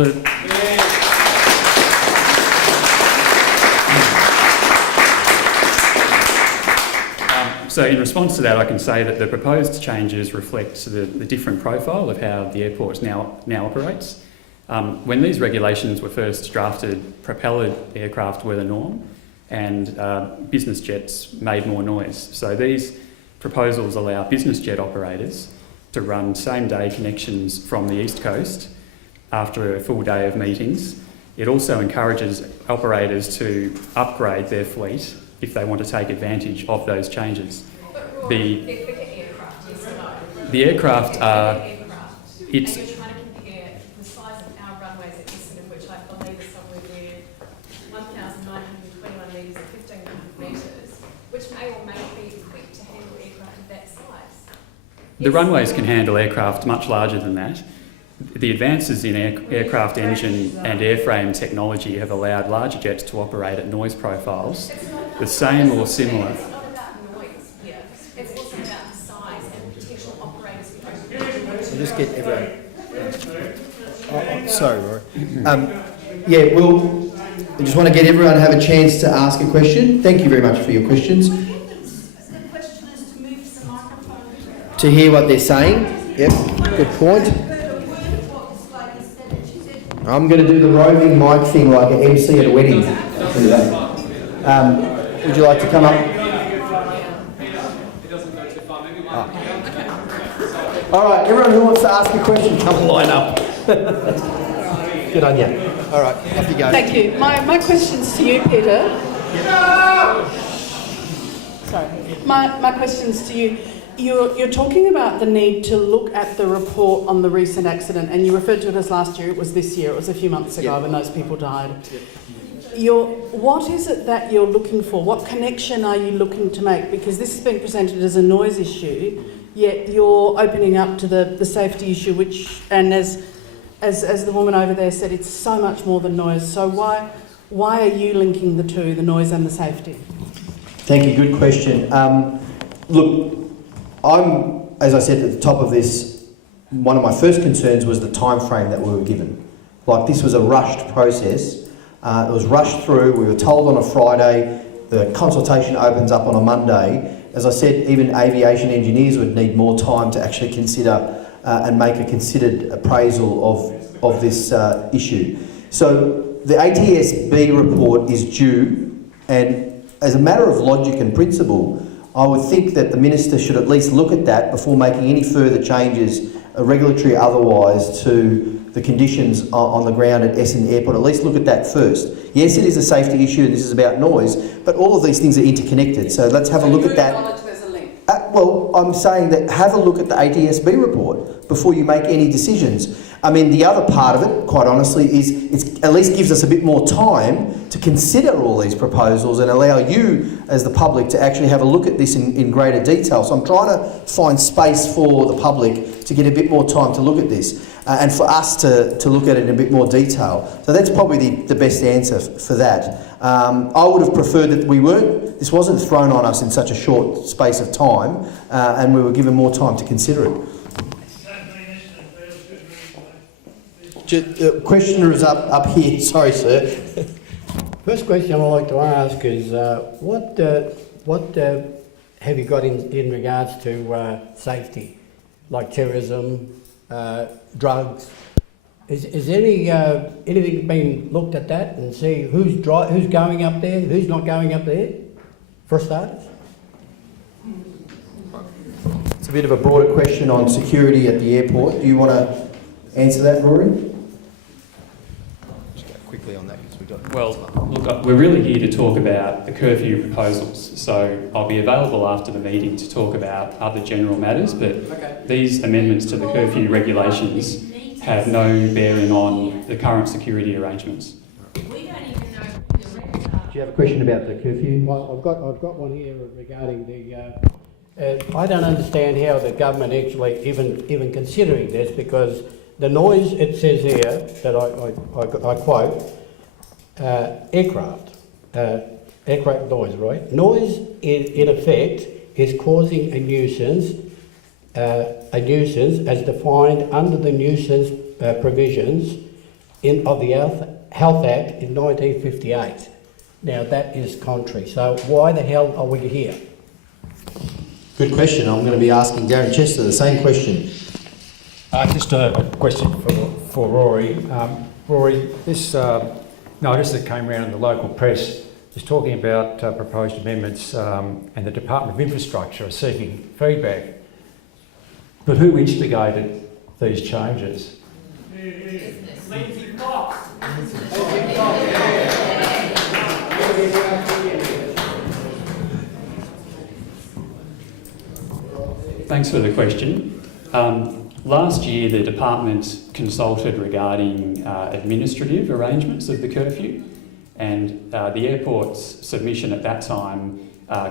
so in response to that, I can say that the proposed changes reflect the different profile of how the airport now operates. When these regulations were first drafted, propeller aircraft were the norm, and business jets made more noise. So these proposals allow business jet operators to run same-day connections from the East Coast after a full day of meetings. It also encourages operators to upgrade their fleet if they want to take advantage of those changes. The aircraft are... It's, and you're trying to compare the size of our runways at Essendon, which I believe is somewhere near 1,921 metres or 1,500 metres, which may or may not be equipped to handle aircraft of that size. the runways can handle aircraft much larger than that. The advances in aircraft engine and airframe technology have allowed larger jets to operate at noise profiles the same or similar. It's not about noise here. It's also about the size and potential operators who open. So just get everyone. Oh, sorry, Rory. I just want to get everyone to have a chance to ask a question. Thank you very much for your questions. The question is to move some microphone. To hear what they're saying. Yep, good point. I'm going to do the roving mic thing like an MC at a wedding. Would you like to come up? Oh. All right, everyone who wants to ask a question, come line up. Good on you. All right, off you go. Thank you. My question's to you, Peter. Sorry. My question's to you. You're talking about the need to look at the report on the recent accident, and you referred to it as last year. It was this year. It was a few months ago when those people died. What is it that you're looking for? What connection are you looking to make? Because this is being presented as a noise issue, yet you're opening up to the safety issue, which, and as the woman over there said, it's so much more than noise. So why are you linking the two, the noise and the safety? Thank you. Good question. Look, as I said at the top of this, one of my first concerns was the time frame that we were given. Like, this was a rushed process. It was rushed through. We were told on a Friday. The consultation opens up on a Monday. As I said, even aviation engineers would need more time to actually consider and make a considered appraisal of this issue. So the ATSB report is due, and as a matter of logic and principle, I would think that the Minister should at least look at that before making any further changes, regulatory or otherwise, to the conditions on the ground at Essendon Airport. At least look at that first. Yes, it is a safety issue and this is about noise, but all of these things are interconnected. So let's have a look at that. There's a link. Well, I'm saying that have a look at the ATSB report before you make any decisions. I mean, the other part of it, quite honestly, is it at least gives us a bit more time to consider all these proposals and allow you, as the public, to actually have a look at this in greater detail. So I'm trying to find space for the public to get a bit more time to look at this and for us to look at it in a bit more detail. So that's probably the best answer for that. I would have preferred that this wasn't thrown on us in such a short space of time and we were given more time to consider it. Questioner is up here. Sorry, sir. First question I'd like to ask is what have you got in regards to safety, like terrorism, drugs? Is anything been looked at that and see who's going up there, who's not going up there, for starters? It's a bit of a broader question on security at the airport. Do you want to answer that, Rory? Quickly on that, because we've got... Well, look, we're really here to talk about the curfew proposals, so I'll be available after the meeting to talk about other general matters, but these amendments to the curfew regulations have no bearing on the current security arrangements. Do you have a question about the curfew? Well, I've got one here regarding the... I don't understand how the government actually even considering this, because the noise, it says here, that I quote, aircraft noise, right? Noise, in effect, is causing a nuisance as defined under the nuisance provisions of the Health Act in 1958. Now, that is contrary. So why the hell are we here? Good question. I'm going to be asking Darren Chester the same question. Just a question for Rory. Rory, this notice that came around in the local press is talking about proposed amendments and the Department of Infrastructure are seeking feedback. But who instigated these changes? Thanks for the question. Last year, the department consulted regarding administrative arrangements of the curfew, and the airport's submission at that time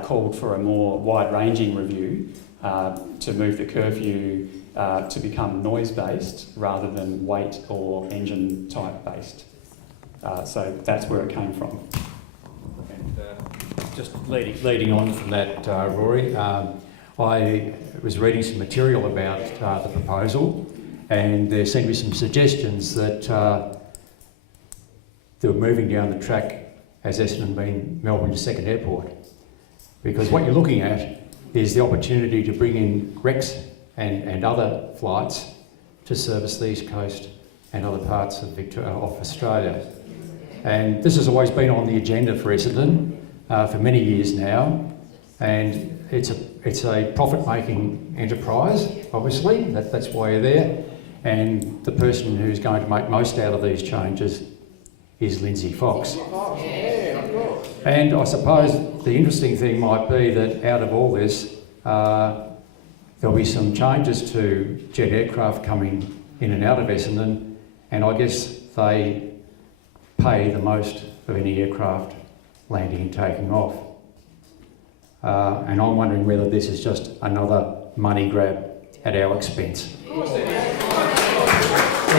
called for a more wide-ranging review to move the curfew to become noise-based rather than weight or engine-type based. So that's where it came from. And just leading on from that, Rory, I was reading some material about the proposal, and there seemed to be some suggestions that they were moving down the track as Essendon being Melbourne's second airport. Because what you're looking at is the opportunity to bring in Rex and other flights to service the East Coast and other parts of Australia. And this has always been on the agenda for Essendon for many years now, and it's a profit-making enterprise, obviously, that's why you're there, and the person who's going to make most out of these changes is Lindsay Fox. And I suppose the interesting thing might be that out of all this, there'll be some changes to jet aircraft coming in and out of Essendon, and I guess they pay the most of any aircraft landing and taking off. And I'm wondering whether this is just another money grab at our expense. Thank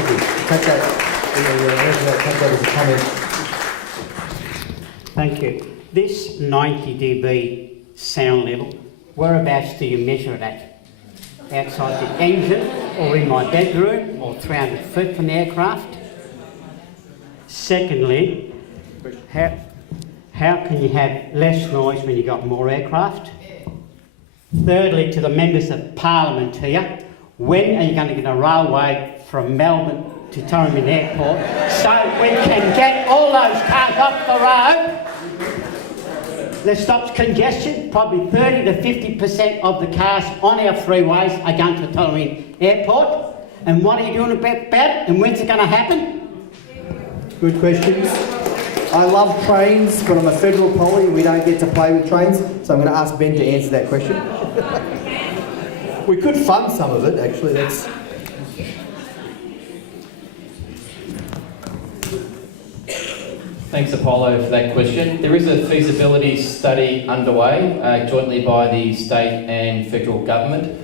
you. Take that as a comment. Thank you. This 90 dB sound level, whereabouts do you measure it at? Outside the engine, or in my bedroom, or 300 feet from the aircraft? Secondly, how can you have less noise when you've got more aircraft? Thirdly, to the members of Parliament here, when are you going to get a railway from Melbourne to Torrens Airport so we can get all those cars off the road? That stops congestion. Probably 30 to 50% of the cars on our freeways are going to Torrens Airport. And what are you doing about it? And when's it going to happen? Good questions. I love trains, but I'm a federal poly and we don't get to play with trains, so I'm going to ask Ben to answer that question. We could fund some of it, actually. That's. Thanks, Apollo, for that question. There is a feasibility study underway jointly by the state and federal government.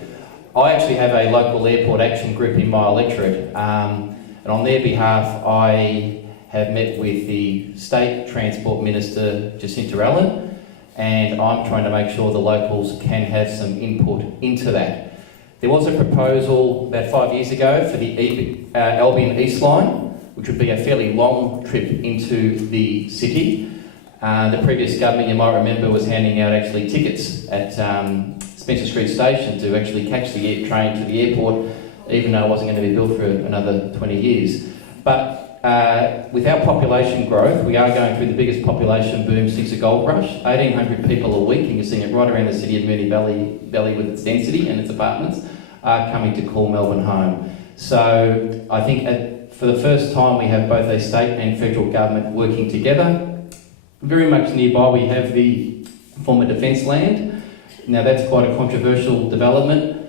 I actually have a local airport action group in my electorate, and on their behalf I have met with the State Transport Minister, Jacinta Allen, and I'm trying to make sure the locals can have some input into that. There was a proposal about 5 years ago for the Albion East Line, which would be a fairly long trip into the city. The previous government, you might remember, was handing out actually tickets at Spencer Street Station to actually catch the train to the airport, even though it wasn't going to be built for another 20 years. But with our population growth, we are going through the biggest population boom since the gold rush. 1,800 people a week, and you're seeing it right around the city of Moonee Valley with its density and its apartments, are coming to call Melbourne home. So I think for the first time we have both a state and federal government working together. Very much nearby we have the former defence land. Now that's quite a controversial development.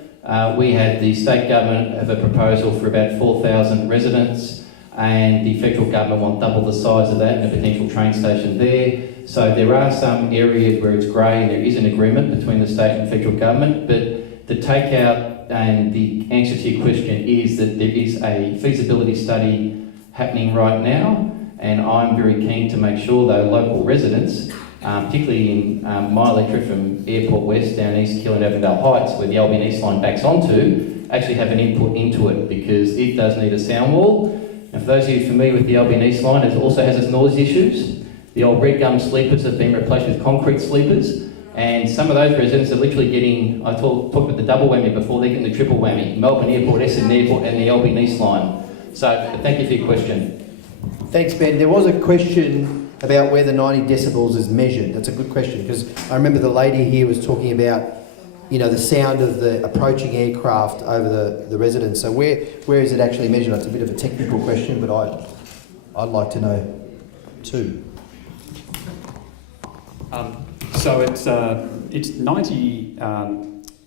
We had the state government have a proposal for about 4,000 residents, and the federal government want double the size of that and a potential train station there. So there are some areas where it's grey and there is an agreement between the state and federal government, but the takeout and the answer to your question is that there is a feasibility study happening right now, and I'm very keen to make sure though local residents, particularly in my electorate from Airport West down East Kill and Avondale Heights, where the Albion East Line backs onto, actually have an input into it, because it does need a sound wall. And for those of you familiar with the Albion East Line, it also has its noise issues. The old red gum sleepers have been replaced with concrete sleepers, and some of those residents are literally getting, I talked about the double whammy before, they're getting the triple whammy: Melbourne Airport, Essendon Airport and the Albion East Line. So thank you for your question. Thanks, Ben. There was a question about where the 90 decibels is measured. That's a good question, because I remember the lady here was talking about, you know, the sound of the approaching aircraft over the residence. So where is it actually measured? It's a bit of a technical question, but I'd like to know too. So it's 90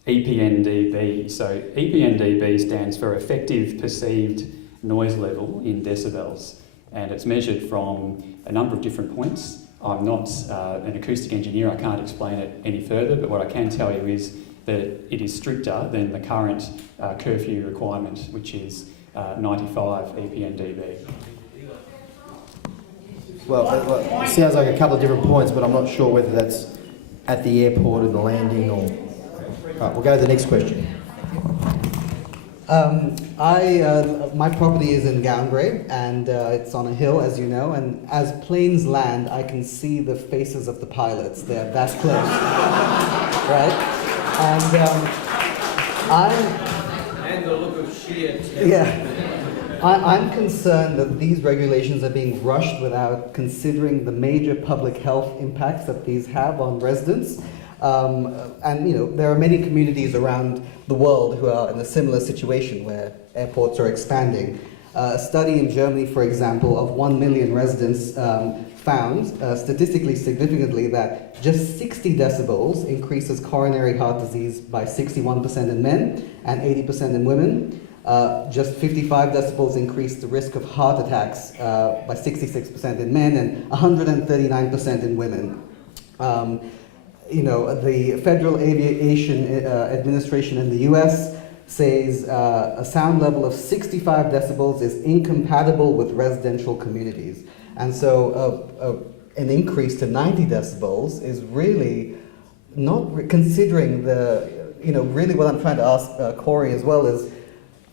EPNDB. So EPNDB stands for effective perceived noise level in decibels, and it's measured from a number of different points. I'm not an acoustic engineer, I can't explain it any further, but what I can tell you is that it is stricter than the current curfew requirement, which is 95 EPNDB. Well, it sounds like a couple of different points, but I'm not sure whether that's at the airport and the landing or... Right, we'll go to the next question. My property is in Gowngrave, and it's on a hill, as you know, and as planes land, I can see the faces of the pilots. They're that close, right? And the look of shit. Yeah. I'm concerned that these regulations are being rushed without considering the major public health impacts that these have on residents. And you know, there are many communities around the world who are in a similar situation where airports are expanding. A study in Germany, for example, of 1 million residents found statistically significantly that just 60 decibels increases coronary heart disease by 61% in men and 80% in women. Just 55 decibels increased the risk of heart attacks by 66% in men and 139% in women. The Federal Aviation Administration in the US says a sound level of 65 decibels is incompatible with residential communities. And so an increase to 90 decibels is really not considering really what I'm trying to ask Corey as well is,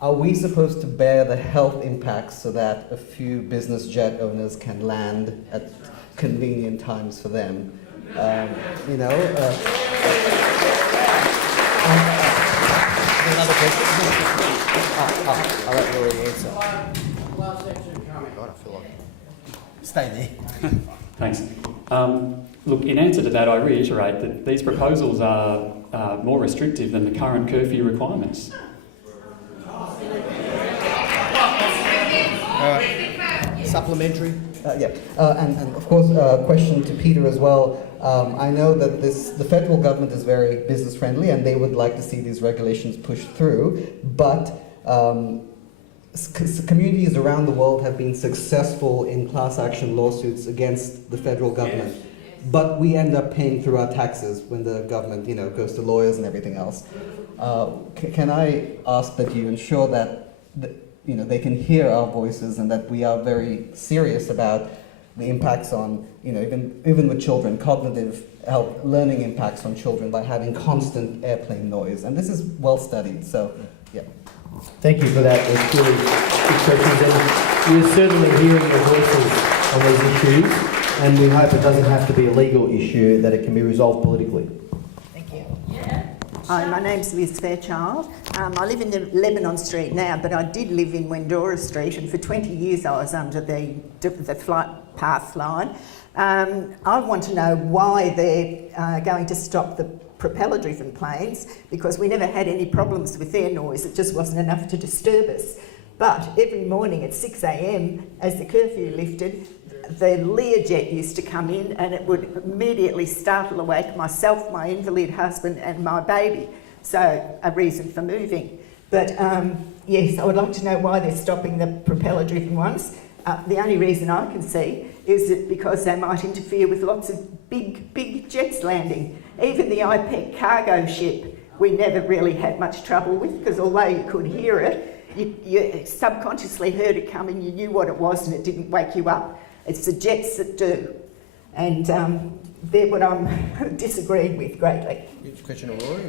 are we supposed to bear the health impacts so that a few business jet owners can land at convenient times for them? Another question? I'll let Rory answer. Last section comment. God, I feel like... Stay there. Thanks. Look, in answer to that, I reiterate that these proposals are more restrictive than the current curfew requirements. Supplementary? And of course, a question to Peter as well. I know that the federal government is very business friendly and they would like to see these regulations pushed through, but communities around the world have been successful in class action lawsuits against the federal government. Yes. But we end up paying through our taxes when the government, goes to lawyers and everything else. Can I ask that you ensure that they can hear our voices and that we are very serious about the impacts on, even with children, cognitive health, learning impacts on children by having constant airplane noise. And this is well studied, so, yeah. Thank you for that. It's really good questions. And we're certainly hearing your voices on these issues, and we hope it doesn't have to be a legal issue, that it can be resolved politically. Thank you. Hi, my name's Liz Fairchild. I live in Lebanon Street now, but I did live in Wendora Street, and for 20 years I was under the flight path line. I want to know why they're going to stop the propeller-driven planes, because we never had any problems with their noise. It just wasn't enough to disturb us. But every morning at 6 a.m, as the curfew lifted, the Learjet used to come in and it would immediately startle awake myself, my invalid husband and my baby. So a reason for moving. But yes, I would like to know why they're stopping the propeller-driven ones. The only reason I can see is that because they might interfere with lots of big jets landing. Even the IPEC cargo ship, we never really had much trouble with, because although you could hear it, you subconsciously heard it coming, you knew what it was and it didn't wake you up. It's the jets that do. And they're what I'm disagreeing with greatly. Question of Rory?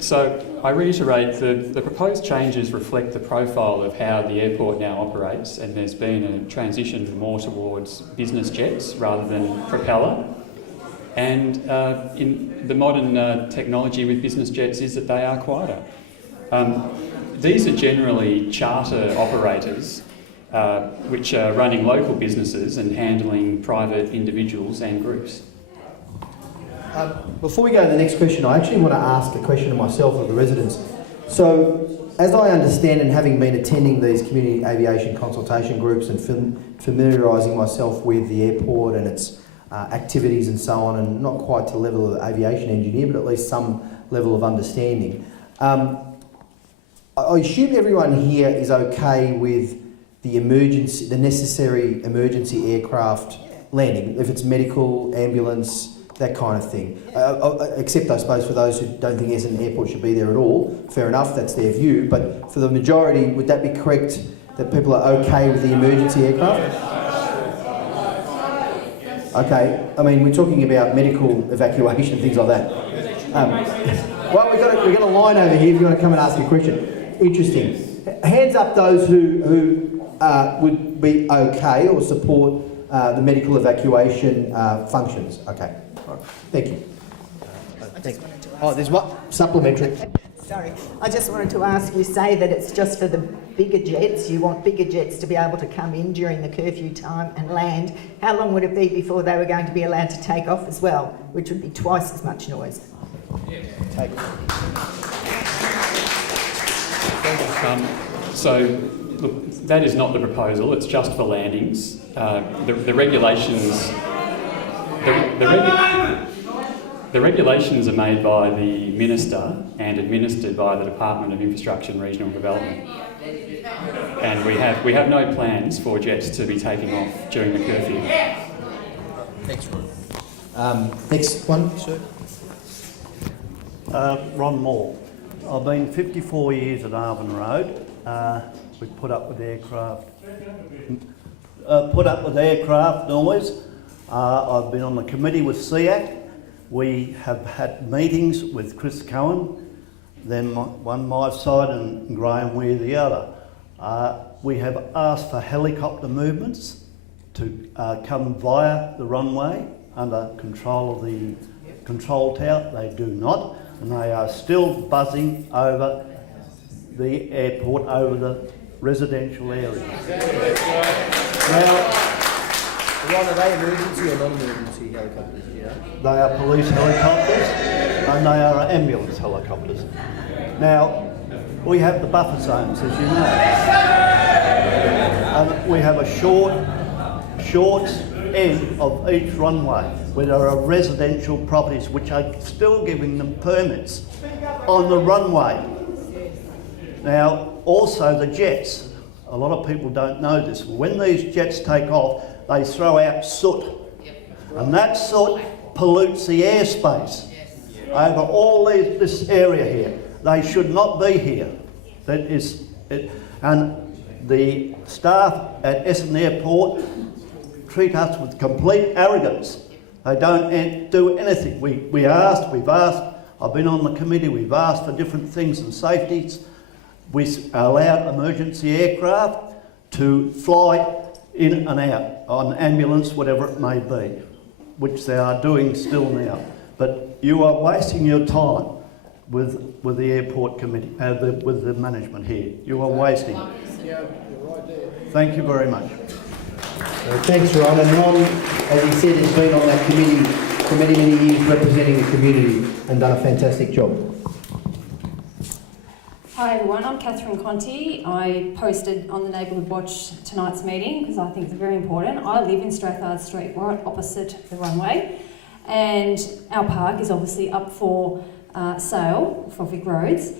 So I reiterate the proposed changes reflect the profile of how the airport now operates, and there's been a transition more towards business jets rather than propeller. And in the modern technology with business jets is that they are quieter. These are generally charter operators which are running local businesses and handling private individuals and groups. Before we go to the next question, I actually want to ask a question of myself or the residents. So, as I understand, and having been attending these community aviation consultation groups and familiarising myself with the airport and its activities and so on, and not quite to the level of aviation engineer, but at least some level of understanding, I assume everyone here is okay with the necessary emergency aircraft landing, if it's medical, ambulance, that kind of thing. Except, I suppose, for those who don't think Essendon Airport should be there at all. Fair enough, that's their view. But for the majority, would that be correct, that people are okay with the emergency aircraft? Okay, I mean, we're talking about medical evacuation, things like that. Well, we've got a line over here if you want to come and ask a question. Interesting. Hands up those who would be okay or support the medical evacuation functions. Okay. Thank you. Oh, there's what? Supplementary. Sorry, I just wanted to ask, you say that it's just for the bigger jets, you want bigger jets to be able to come in during the curfew time and land. How long would it be before they were going to be allowed to take off as well, which would be twice as much noise? Take So, look, that is not the proposal. It's just for landings. The regulations. The regulations are made by the Minister and administered by the Department of Infrastructure and Regional Development. And we have no plans for jets to be taking off during the curfew. Thanks, Ron. Next one, sir. Ron Moore. I've been 54 years at Arvin Road. We put up with aircraft. Noise. I've been on the committee with SEAC. We have had meetings with Chris Cohen, then one my side and Graham Weir the other. We have asked for helicopter movements to come via the runway under control of the control tower. They do not, and they are still buzzing over the airport, over the residential areas. Now, Ron, are they emergency or non-emergency helicopters? Yeah. they are police helicopters and they are ambulance helicopters. Now, we have the buffer zones, as you know. And we have a short end of each runway where there are residential properties which are still giving them permits on the runway. Now, also the jets. A lot of people don't know this. When these jets take off, they throw out soot. And that soot pollutes the airspace over all this area here. They should not be here. That is it. And the staff at Essendon Airport treat us with complete arrogance. They don't do anything. We've asked, I've been on the committee, we've asked for different things and safeties. We allow emergency aircraft to fly in and out on ambulance, whatever it may be, which they are doing still now. But you are wasting your time with the airport committee, with the management here. You are wasting it. Thank you very much. Thanks, Ron. And Ron, as he said, has been on that committee for many, many years representing the community and done a fantastic job. Hi everyone, I'm Catherine Conti. I posted on the Neighbourhood Watch tonight's meeting because I think it's very important. I live in Strathmore Street, right opposite the runway, and our park is obviously up for sale for Vic Roads.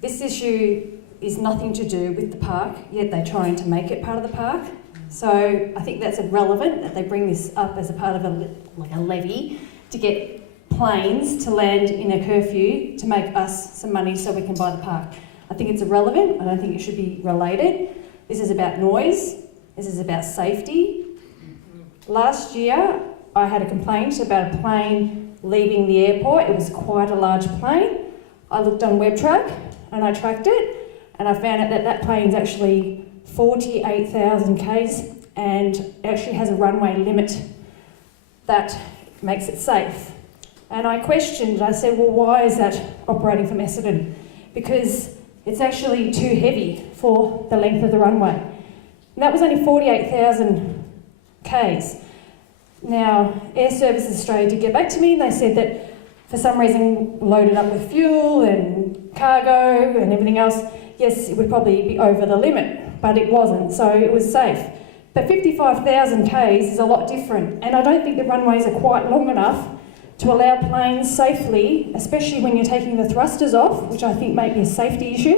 This issue is nothing to do with the park, yet they're trying to make it part of the park. So I think that's relevant that they bring this up as a part of a levy to get planes to land in a curfew to make us some money so we can buy the park. I think it's irrelevant. I don't think it should be related. This is about noise. This is about safety. Last year, I had a complaint about a plane leaving the airport. It was quite a large plane. I looked on WebTrack and I tracked it, and I found out that that plane's actually 48,000 k's and actually has a runway limit that makes it safe. And I questioned, I said, well, why is that operating from Essendon? Because it's actually too heavy for the length of the runway. And that was only 48,000 k's. Now, Air Services Australia did get back to me and they said that for some reason loaded up with fuel and cargo and everything else, yes, it would probably be over the limit, but it wasn't, so it was safe. But 55,000 k's is a lot different, and I don't think the runways are quite long enough to allow planes safely, especially when you're taking the thrusters off, which I think may be a safety issue,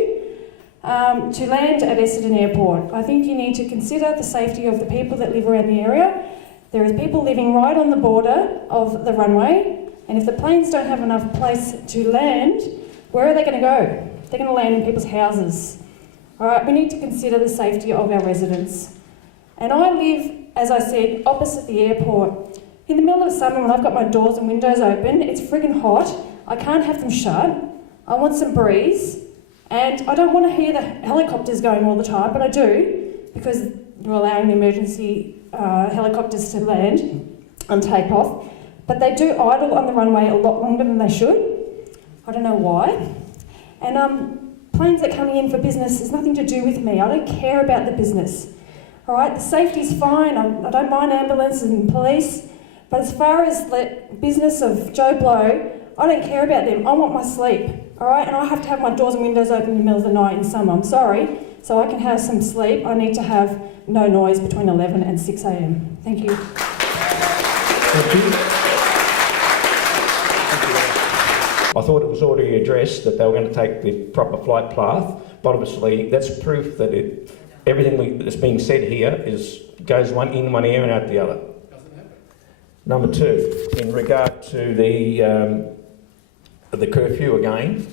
to land at Essendon Airport. I think you need to consider the safety of the people that live around the area. There is people living right on the border of the runway, and if the planes don't have enough place to land, where are they going to go? They're going to land in people's houses. All right, we need to consider the safety of our residents. And I live, as I said, opposite the airport. In the middle of summer, when I've got my doors and windows open, it's friggin' hot. I can't have them shut. I want some breeze. And I don't want to hear the helicopters going all the time, but I do, because you're allowing the emergency helicopters to land and take off. But they do idle on the runway a lot longer than they should. I don't know why. And planes that are coming in for business has nothing to do with me. I don't care about the business. All right, the safety's fine. I don't mind ambulance and police. But as far as the business of Joe Blow, I don't care about them. I want my sleep, all right? And I have to have my doors and windows open in the middle of the night in summer. I'm sorry. So I can have some sleep. I need to have no noise between 11 and 6 a.m. Thank you. Thank you. I thought it was already addressed that they were going to take the proper flight path, but obviously that's proof that everything that's being said here goes in one ear and out the other. Number two, in regard to the curfew again,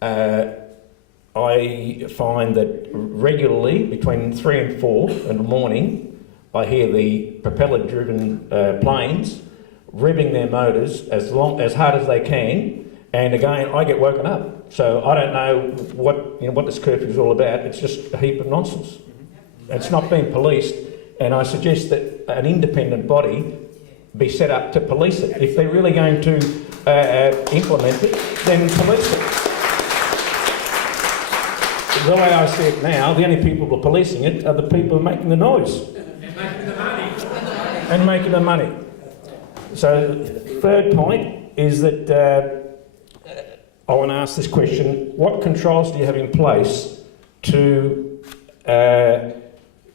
I find that regularly between 3 and 4 in the morning, I hear the propeller-driven planes revving their motors as hard as they can. And again, I get woken up. So I don't know what this curfew is all about. It's just a heap of nonsense. It's not being policed, and I suggest that an independent body be set up to police it. If they're really going to implement it, then police it. The way I see it now, the only people who are policing it are the people making the noise. And making the money. So, third point is that I want to ask this question: what controls do you have in place to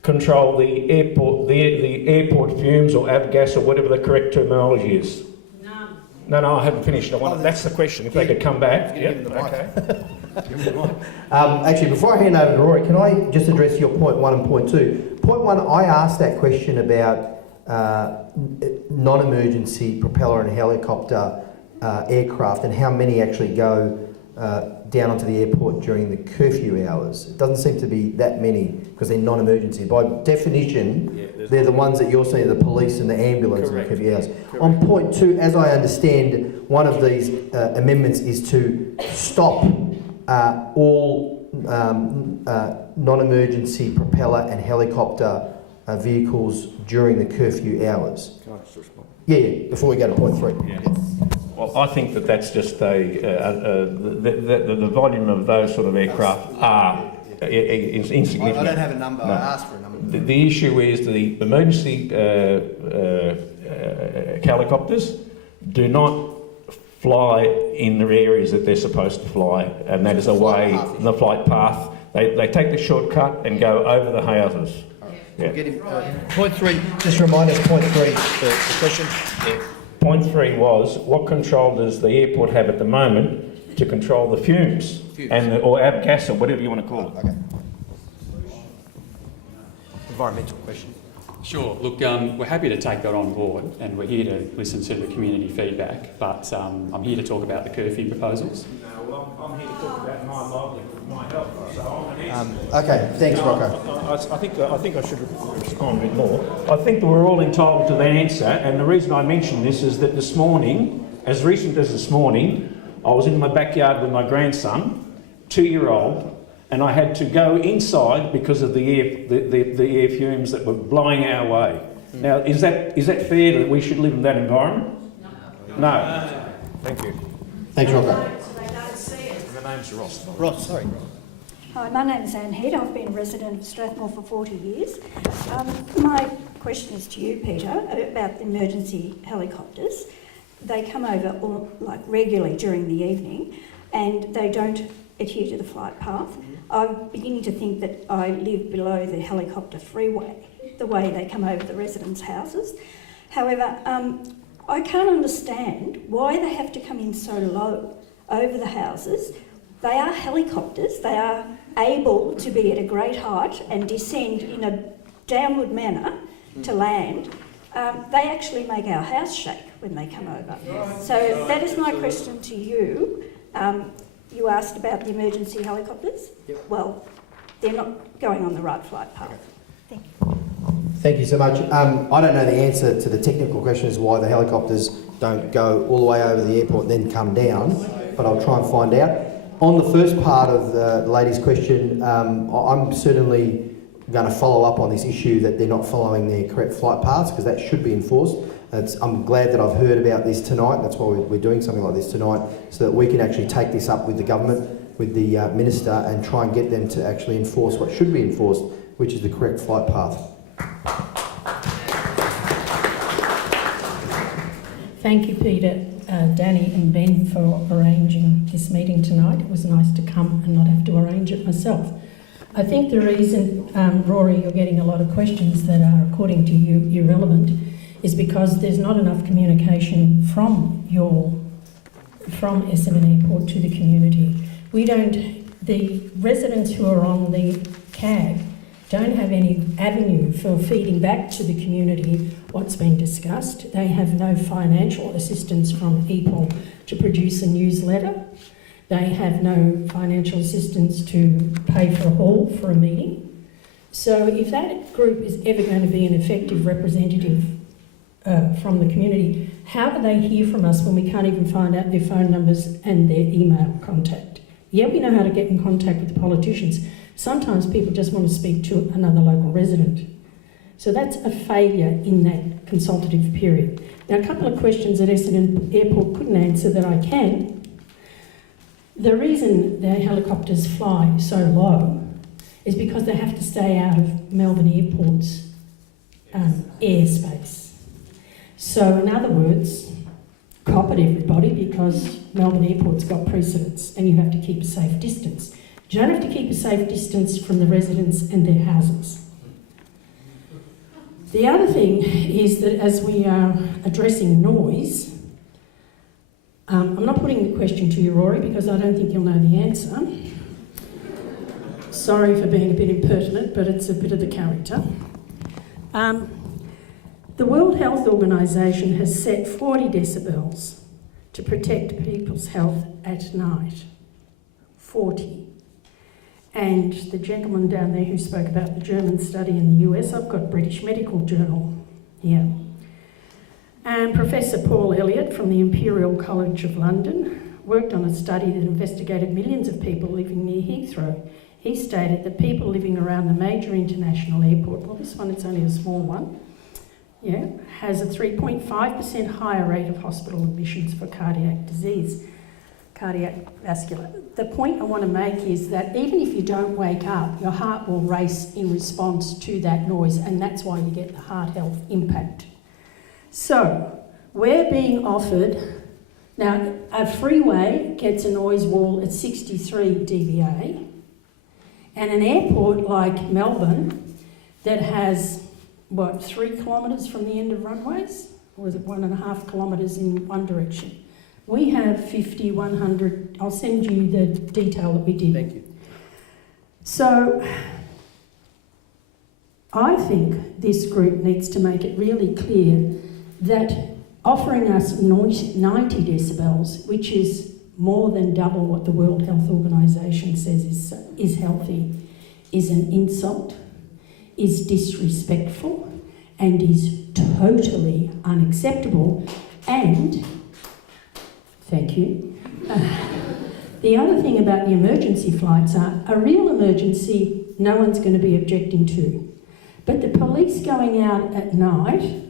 control the airport fumes or avgas or whatever the correct terminology is? None. No, I haven't finished. That's the question. If they could come back. Yeah. Okay. Actually, before I hand over to Rory, can I just address your point 1 and point 2? Point 1, I asked that question about non-emergency propeller and helicopter aircraft and how many actually go down onto the airport during the curfew hours. It doesn't seem to be that many because they're non-emergency. By definition, they're the ones that you're seeing, the police and the ambulance and the curfew hours. On point 2, as I understand, one of these amendments is to stop all non-emergency propeller and helicopter vehicles during the curfew hours. Can I just respond? Yeah, before we go to point 3. Yeah. Well, I think that's just the volume of those sort of aircraft is insignificant. I don't have a number. No. I asked for a number. The issue is the emergency helicopters do not fly in the areas that they're supposed to fly, and that is away in the flight path. They take the shortcut and go over the houses. Yeah. Point 3, just remind us point 3, the question. Yeah. Point 3 was, what control does the airport have at the moment to control the fumes? Or avgas or whatever you want to call it? Okay. Environmental question. Sure. Look, we're happy to take that on board, and we're here to listen to the community feedback. But I'm here to talk about the curfew proposals. No, well, I'm here to talk about my livelihood, my health. So Okay, thanks, Rocco. I think I should respond a bit more. I think that we're all entitled to that answer, and the reason I mention this is that this morning, as recent as this morning, I was in my backyard with my grandson, 2-year-old, and I had to go inside because of the air fumes that were blowing our way. Now, is that fair that we should live in that environment? No. Thank you. Thanks, Rocco. My name's Ross. Ross, sorry. Hi, my name is Anne Head. I've been a resident of Strathmore for 40 years. My question is to you, Peter, about the emergency helicopters. They come over regularly during the evening and they don't adhere to the flight path. I'm beginning to think that I live below the helicopter freeway, the way they come over the residents' houses. However, I can't understand why they have to come in so low over the houses. They are helicopters. They are able to be at a great height and descend in a downward manner to land. They actually make our house shake when they come over. So that is my question to you. You asked about the emergency helicopters. Well, they're not going on the right flight path. Thank you. Thank you so much. I don't know the answer to the technical question as why the helicopters don't go all the way over the airport and then come down, but I'll try and find out. On the first part of the lady's question, I'm certainly going to follow up on this issue that they're not following their correct flight paths, because that should be enforced. I'm glad that I've heard about this tonight. That's why we're doing something like this tonight, so that we can actually take this up with the government, with the minister, and try and get them to actually enforce what should be enforced, which is the correct flight path. Thank you, Peter. Danny and Ben for arranging this meeting tonight. It was nice to come and not have to arrange it myself. I think the reason, Rory, you're getting a lot of questions that are, according to you, irrelevant, is because there's not enough communication from Essendon Airport to the community. The residents who are on the CAG don't have any avenue for feeding back to the community what's been discussed. They have no financial assistance from EPOL to produce a newsletter. They have no financial assistance to pay for a hall for a meeting. So if that group is ever going to be an effective representative from the community, how do they hear from us when we can't even find out their phone numbers and their email contact? Yeah, we know how to get in contact with the politicians. Sometimes people just want to speak to another local resident. So that's a failure in that consultative period. Now, a couple of questions that Essendon Airport couldn't answer that I can. The reason the helicopters fly so low is because they have to stay out of Melbourne Airport's airspace. So in other words, cop it everybody, because Melbourne Airport's got precedence and you have to keep a safe distance. You don't have to keep a safe distance from the residents and their houses. The other thing is that as we are addressing noise, I'm not putting the question to you, Rory, because I don't think you'll know the answer. Sorry for being a bit impertinent, but it's a bit of the character. The World Health Organization has set 40 decibels to protect people's health at night. 40. And the gentleman down there who spoke about the German study in the US, I've got British Medical Journal here. And Professor Paul Elliott from the Imperial College of London worked on a study that investigated millions of people living near Heathrow. He stated that people living around the major international airport, well, this one, it's only a small one, has a 3.5% higher rate of hospital admissions for cardiac disease, cardiac vascular. The point I want to make is that even if you don't wake up, your heart will race in response to that noise, and that's why you get the heart health impact. So, we're being offered, now a freeway gets a noise wall at 63 dBA, and an airport like Melbourne that has 3 kilometres from the end of runways? Or is it 1.5 kilometres in one direction? We have 50, 100, I'll send you the detail that we did. Thank you. So, I think this group needs to make it really clear that offering us 90 decibels, which is more than double what the World Health Organization says is healthy, is an insult, is disrespectful, and is totally unacceptable. And, thank you, the other thing about the emergency flights are, a real emergency no one's going to be objecting to. But the police going out at night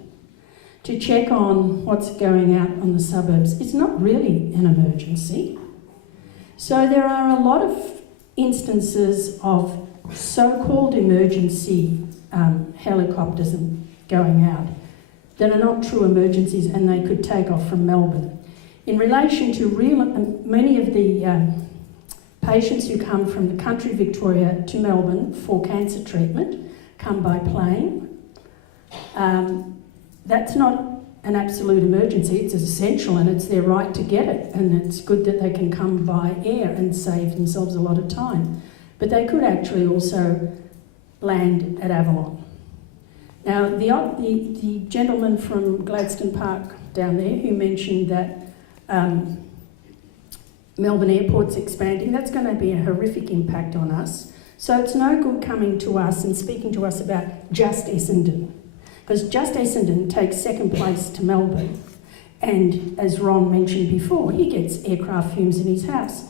to check on what's going out on the suburbs is not really an emergency. So there are a lot of instances of so-called emergency helicopters going out that are not true emergencies, and they could take off from Melbourne. In relation to many of the patients who come from the country Victoria to Melbourne for cancer treatment come by plane. That's not an absolute emergency, it's essential and it's their right to get it, and it's good that they can come by air and save themselves a lot of time. But they could actually also land at Avalon. Now, the gentleman from Gladstone Park down there who mentioned that Melbourne Airport's expanding, that's going to be a horrific impact on us. So it's no good coming to us and speaking to us about just Essendon, because just Essendon takes second place to Melbourne. And as Ron mentioned before, he gets aircraft fumes in his house.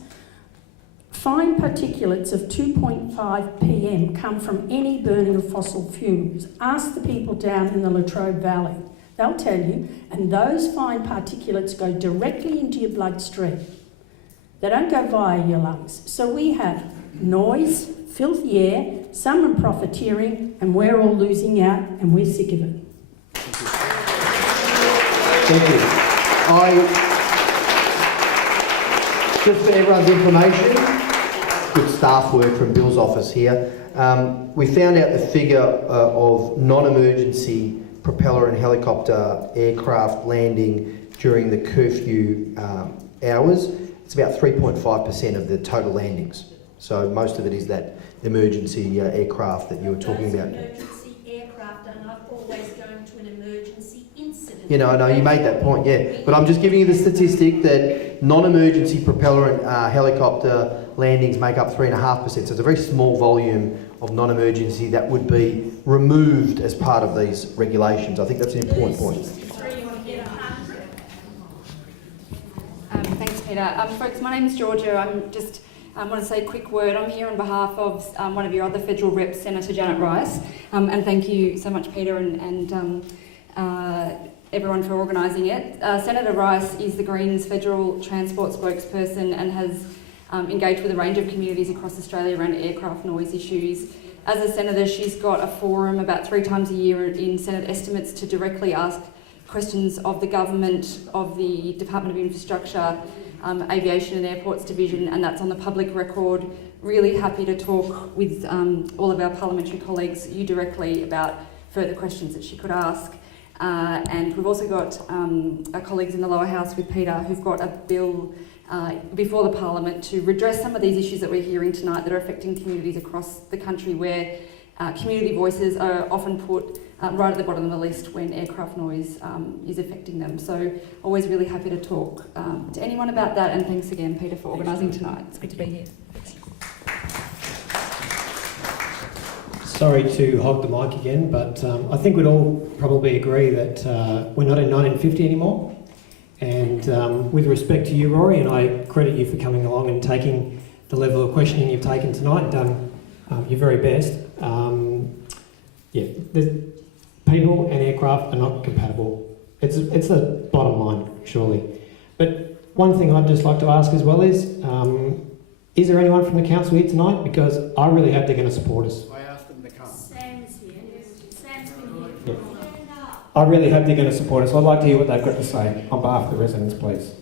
Fine particulates of 2.5 ppm come from any burning of fossil fuels. Ask the people down in the Latrobe Valley. They'll tell you, and those fine particulates go directly into your bloodstream. They don't go via your lungs. So we have noise, filthy air, some profiteering, and we're all losing out, and we're sick of it. Thank you. Just for everyone's information, good staff work from Bill's office here. We found out the figure of non-emergency propeller and helicopter aircraft landing during the curfew hours. It's about 3.5% of the total landings. So most of it is that emergency aircraft that you were talking about. Emergency aircraft are not always going to an emergency incident. You know, I know you made that point, yeah. But I'm just giving you the statistic that non-emergency propeller and helicopter landings make up 3.5%. So it's a very small volume of non-emergency that would be removed as part of these regulations. I think that's an important point. Thanks, Peter. Folks, my name is Georgia. I want to say a quick word. I'm here on behalf of one of your other federal reps, Senator Janet Rice, and thank you so much, Peter, and everyone for organising it. Senator Rice is the Greens federal transport spokesperson and has engaged with a range of communities across Australia around aircraft noise issues. As a senator, she's got a forum about 3 times a year in Senate estimates to directly ask questions of the government, of the Department of Infrastructure, Aviation and Airports Division, and that's on the public record. Really happy to talk with all of our parliamentary colleagues, you directly, about further questions that she could ask. And we've also got our colleagues in the lower house with Peter who've got a bill before the Parliament to redress some of these issues that we're hearing tonight that are affecting communities across the country where community voices are often put right at the bottom of the list when aircraft noise is affecting them. So always really happy to talk to anyone about that, and thanks again, Peter, for organising tonight. It's good to be here. Sorry to hog the mic again, but I think we'd all probably agree that we're not in 1950 anymore. And with respect to you, Rory, and I credit you for coming along and taking the level of questioning you've taken tonight, done your very best. People and aircraft are not compatible. It's the bottom line, surely. But one thing I'd just like to ask as well is there anyone from the council here tonight? Because I really hope they're going to support us. I asked them to come. Sam's here. Sam's been here. I really hope they're going to support us. I'd like to hear what they've got to say on behalf of the residents, please.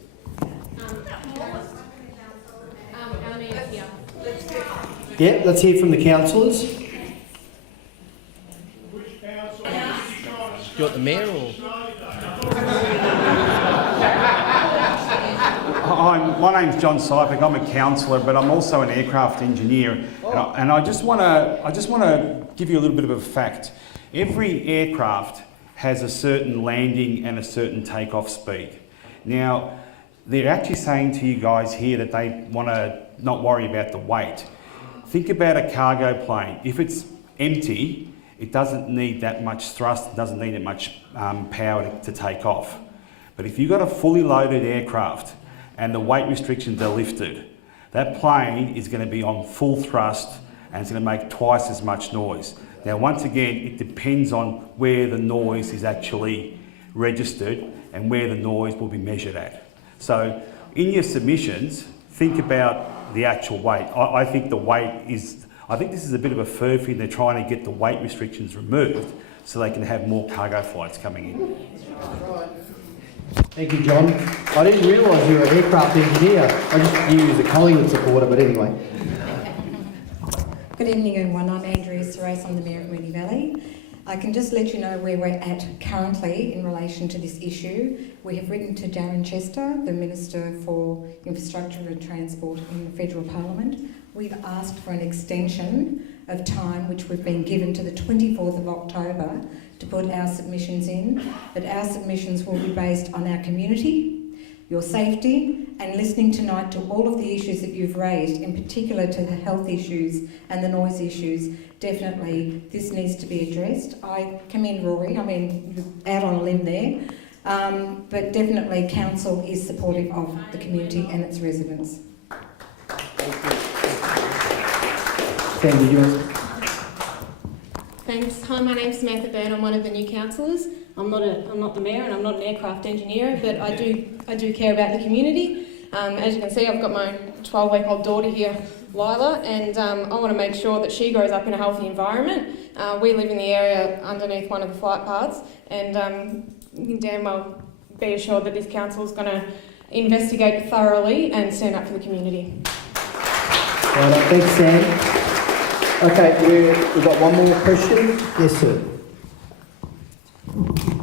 Yeah, let's hear from the councillors. You want the mayor or? My name's John Sypek. I'm a councillor, but I'm also an aircraft engineer, and I just want to give you a little bit of a fact. Every aircraft has a certain landing and a certain takeoff speed. Now, they're actually saying to you guys here that they want to not worry about the weight. Think about a cargo plane. If it's empty, it doesn't need that much thrust, it doesn't need that much power to take off. But if you've got a fully loaded aircraft and the weight restrictions are lifted, that plane is going to be on full thrust and it's going to make twice as much noise. Now, once again, it depends on where the noise is actually registered and where the noise will be measured at. So, in your submissions, think about the actual weight. I think the weight is, I think this is a bit of a furphy and they're trying to get the weight restrictions removed so they can have more cargo flights coming in. Thank you, John. I didn't realise you were an aircraft engineer. I just knew you as a Collingwood supporter, but anyway. Good evening, everyone. I'm Andrea Serace. I'm the Mayor of Moonee Valley. I can just let you know where we're at currently in relation to this issue. We have written to Darren Chester, the Minister for Infrastructure and Transport in the Federal Parliament. We've asked for an extension of time, which we've been given to the 24th of October to put our submissions in, but our submissions will be based on our community, your safety, and listening tonight to all of the issues that you've raised, in particular to the health issues and the noise issues. Definitely this needs to be addressed. I commend Rory, I mean, you're out on a limb there, but definitely council is supportive of the community and its residents. Sandy, yours. Thanks. Hi, my name's Samantha Byrne. I'm one of the new councillors. I'm not the mayor and I'm not an aircraft engineer, but I do care about the community. As you can see, I've got my 12-week-old daughter here, Lila, and I want to make sure that she grows up in a healthy environment. We live in the area underneath one of the flight paths, and you can damn well be assured that this council is going to investigate thoroughly and stand up for the community. Right, thanks, Sam. Okay, we've got one more question. Yes, sir.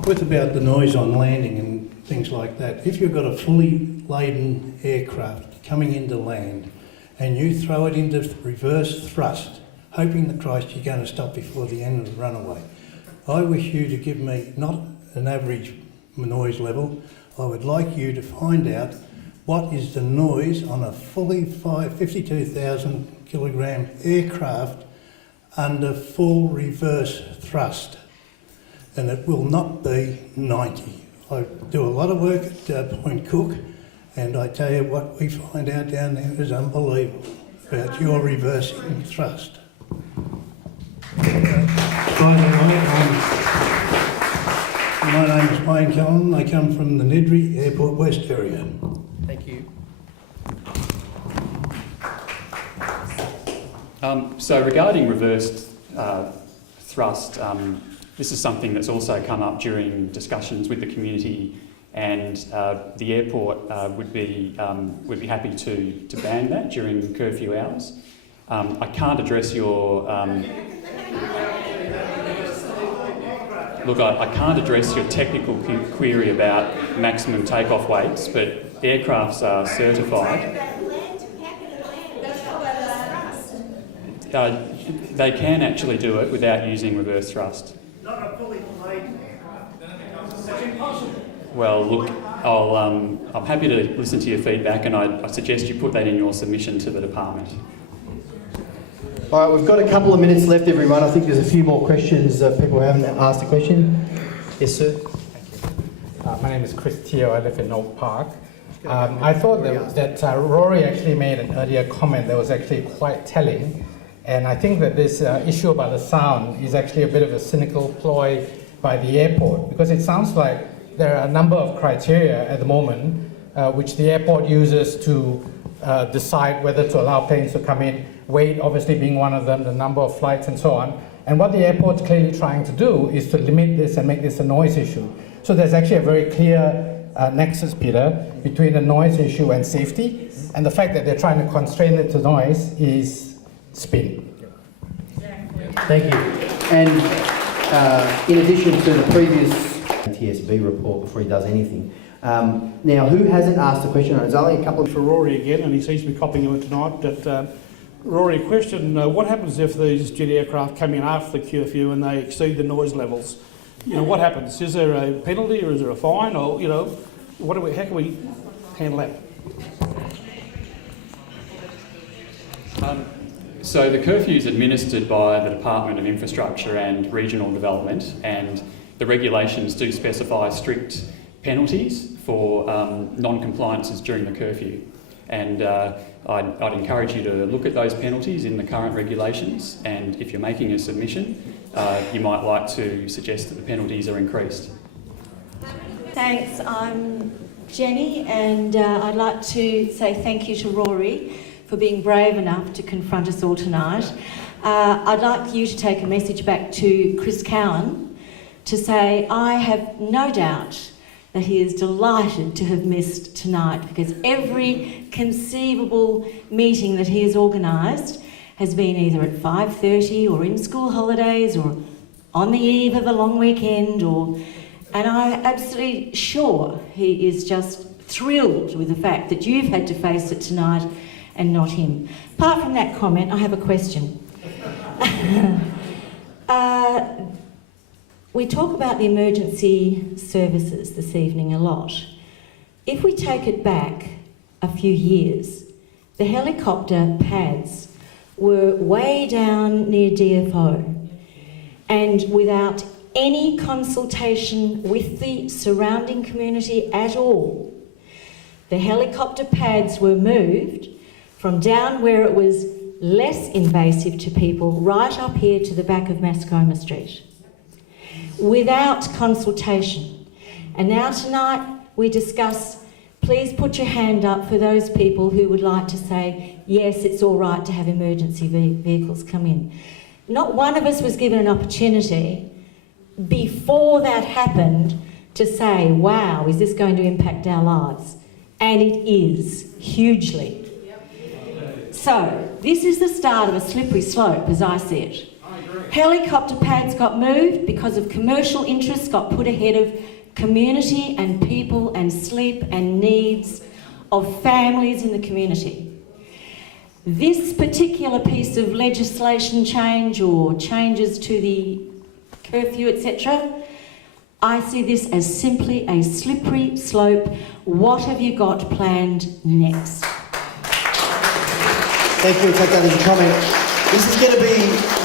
What about the noise on landing and things like that? If you've got a fully laden aircraft coming into land and you throw it into reverse thrust, hoping the Christ you're going to stop before the end of the runaway, I wish you to give me not an average noise level. I would like you to find out what is the noise on a fully 52,000 kilogram aircraft under full reverse thrust, and it will not be 90. I do a lot of work at Point Cook, and I tell you what we find out down there is unbelievable about your reversing thrust. My name is Wayne Cullen. I come from the Nidri Airport West area. Thank you. So regarding reversed thrust, this is something that's also come up during discussions with the community, and the airport would be happy to ban that during curfew hours. I can't address your I can't address your technical query about maximum takeoff weights, but aircrafts are certified. They can actually do it without using reverse thrust. Not a fully laden aircraft. That's impossible. Well, look, I'm happy to listen to your feedback, and I suggest you put that in your submission to the department. All right, we've got a couple of minutes left, everyone. I think there's a few more questions. People haven't asked a question. Yes, sir. My name is Chris Teo. I live in Oak Park. I thought that Rory actually made an earlier comment that was actually quite telling. And I think that this issue about the sound is actually a bit of a cynical ploy by the airport, because it sounds like there are a number of criteria at the moment which the airport uses to decide whether to allow planes to come in, weight obviously being one of them, the number of flights and so on. And what the airport's clearly trying to do is to limit this and make this a noise issue. So there's actually a very clear nexus, Peter, between the noise issue and safety, and the fact that they're trying to constrain it to noise is spin. Thank you. And in addition to the previous TSB report, before he does anything, now who hasn't asked a question? There's only a couple of... For Rory again, and he seems to be copying him tonight, that Rory, question, what happens if these jet aircraft come in after the curfew and they exceed the noise levels? You know, what happens? Is there a penalty or is there a fine, or, you know, how can we handle that? So the curfew is administered by the Department of Infrastructure and Regional Development, and the regulations do specify strict penalties for non-compliances during the curfew. And I'd encourage you to look at those penalties in the current regulations, and if you're making a submission, you might like to suggest that the penalties are increased. Thanks, I'm Jenny, and I'd like to say thank you to Rory for being brave enough to confront us all tonight. I'd like you to take a message back to Chris Cowan to say I have no doubt that he is delighted to have missed tonight, because every conceivable meeting that he has organised has been either at 5:30 or in school holidays or on the eve of a long weekend, and I'm absolutely sure he is just thrilled with the fact that you've had to face it tonight and not him. Apart from that comment, I have a question. We talk about the emergency services this evening a lot. If we take it back a few years, the helicopter pads were way down near DFO, and without any consultation with the surrounding community at all, the helicopter pads were moved from down where it was less invasive to people right up here to the back of Mascoma Street, without consultation. And now tonight we discuss, please put your hand up for those people who would like to say, yes, it's all right to have emergency vehicles come in. Not one of us was given an opportunity before that happened to say, wow, is this going to impact our lives? And it is, hugely. So, this is the start of a slippery slope, as I see it. Helicopter pads got moved because of commercial interests got put ahead of community and people and sleep and needs of families in the community. This particular piece of legislation change or changes to the curfew, etc., I see this as simply a slippery slope. What have you got planned next? Thank you. We'll take that as a comment. This is going to be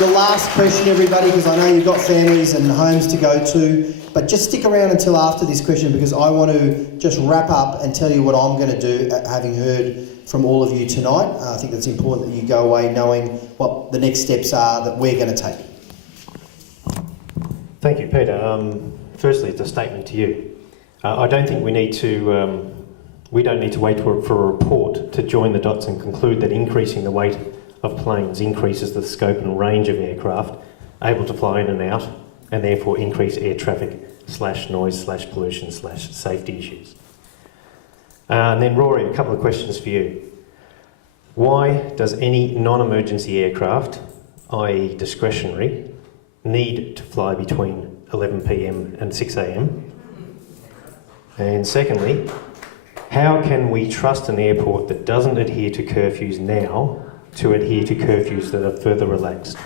the last question, everybody, because I know you've got families and homes to go to. But just stick around until after this question, because I want to just wrap up and tell you what I'm going to do, having heard from all of you tonight. I think it's important that you go away knowing what the next steps are that we're going to take. Thank you, Peter. Firstly, it's a statement to you. I don't think we need to. We don't need to wait for a report to join the dots and conclude that increasing the weight of planes increases the scope and range of aircraft able to fly in and out, and therefore increase air traffic /noise /pollution /safety issues. And then Rory, a couple of questions for you. Why does any non-emergency aircraft, i.e. discretionary, need to fly between 11 p.m. and 6 a.m? And secondly, how can we trust an airport that doesn't adhere to curfews now to adhere to curfews that are further relaxed?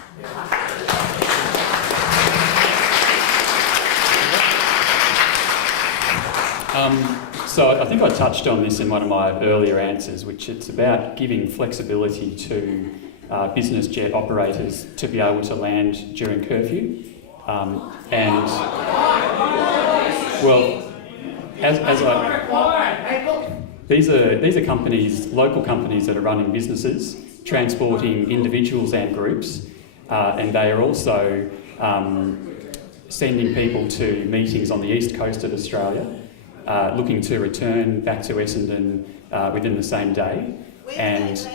So I think I touched on this in one of my earlier answers, which it's about giving flexibility to business jet operators to be able to land during curfew. These are companies, local companies that are running businesses, transporting individuals and groups, and they are also sending people to meetings on the east coast of Australia, looking to return back to Essendon within the same day, and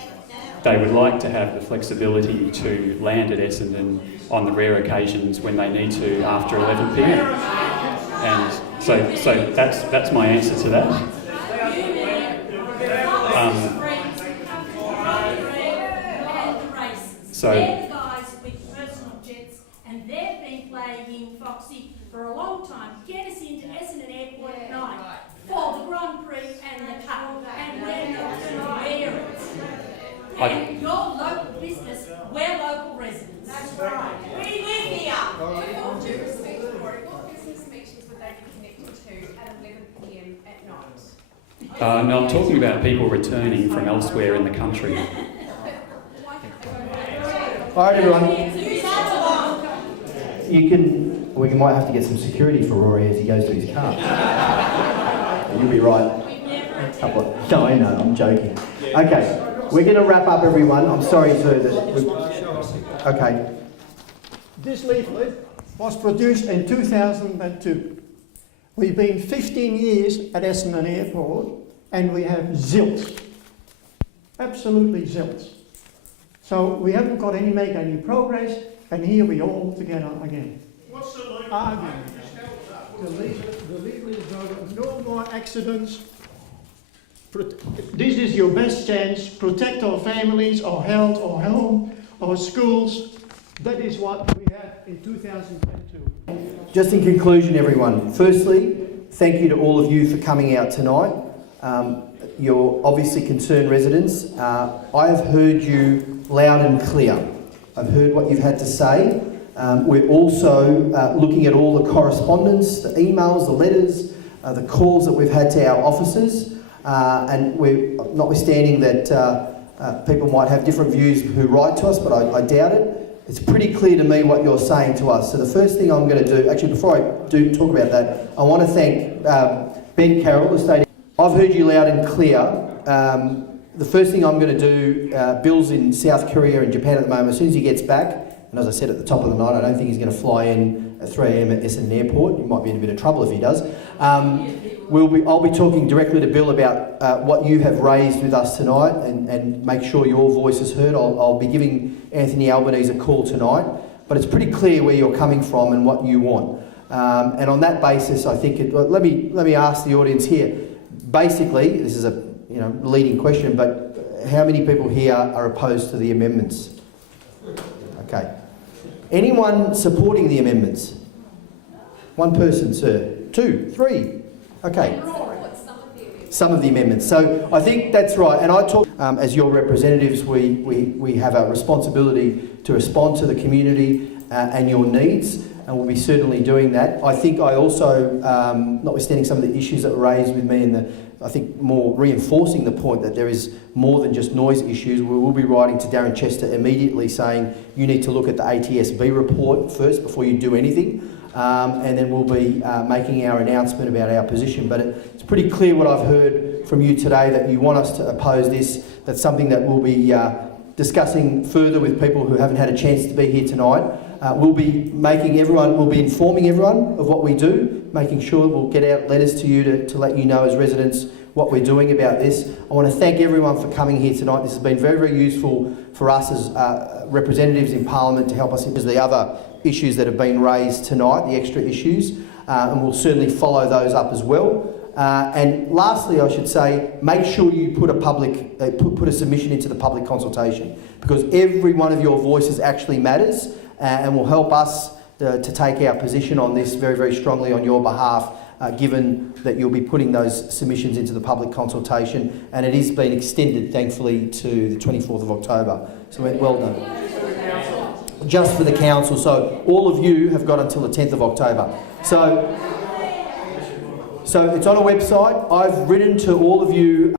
they would like to have the flexibility to land at Essendon on the rare occasions when they need to after 11 p.m. And so that's my answer to that. They're the guys with personal jets, and they've been playing Foxy for a long time. Get us into Essendon Airport at night for the Grand Prix and the Cup, and we're not going to wear it. And your local business, we're local residents. That's right. We live here. With all due respect, Rory, what business meetings would they be connected to at 11 p.m. at night? No, I'm talking about people returning from elsewhere in the country. All right, everyone. We might have to get some security for Rory as he goes to his car. You'll be right. No, I know, I'm joking. Okay, we're going to wrap up, everyone. I'm sorry, sir. Okay. This leaflet was produced in 2002. We've been 15 years at Essendon Airport, and we have zilch. Absolutely zilch. So we haven't make any progress, and here we all together again. What's the leaflet? Arguing. The leaflet is no more accidents. This is your best chance. Protect our families, our health, our home, our schools. That is what we had in 2002. Just in conclusion, everyone. Firstly, thank you to all of you for coming out tonight. You're obviously concerned residents. I have heard you loud and clear. I've heard what you've had to say. We're also looking at all the correspondence, the emails, the letters, the calls that we've had to our officers, and we're notwithstanding that people might have different views who write to us, but I doubt it. It's pretty clear to me what you're saying to us. So the first thing I'm going to do, actually before I do talk about that, I want to thank Ben Carroll, the state. I've heard you loud and clear. The first thing I'm going to do, Bill's in South Korea and Japan at the moment. As soon as he gets back, and as I said at the top of the night, I don't think he's going to fly in at 3 a.m. at Essendon Airport. He might be in a bit of trouble if he does. I'll be talking directly to Bill about what you have raised with us tonight and make sure your voice is heard. I'll be giving Anthony Albanese a call tonight, but it's pretty clear where you're coming from and what you want. And on that basis, I think let me ask the audience here. basically, this is a leading question, but how many people here are opposed to the amendments? Okay. Anyone supporting the amendments? One person, sir. 2, 3. Okay. Some of the amendments. So I think that's right. And I talk, as your representatives, we have a responsibility to respond to the community and your needs, and we'll be certainly doing that. I think I also, notwithstanding some of the issues that were raised with me, I think more reinforcing the point that there is more than just noise issues, we will be writing to Darren Chester immediately saying you need to look at the ATSB report first before you do anything. And then we'll be making our announcement about our position. But it's pretty clear what I've heard from you today, that you want us to oppose this. That's something that we'll be discussing further with people who haven't had a chance to be here tonight. We'll be informing everyone of what we do, making sure we'll get out letters to you to let you know as residents what we're doing about this. I want to thank everyone for coming here tonight. This has been very, very useful for us as representatives in Parliament to help us into the other issues that have been raised tonight, the extra issues, and we'll certainly follow those up as well. And lastly, I should say, make sure you put a submission into the public consultation, because every one of your voices actually matters and will help us to take our position on this very, very strongly on your behalf, given that you'll be putting those submissions into the public consultation, and it is being extended, thankfully, to the 24th of October. So well done. Just for the council, so all of you have got until the 10th of October. So it's on a website. I've written to all of you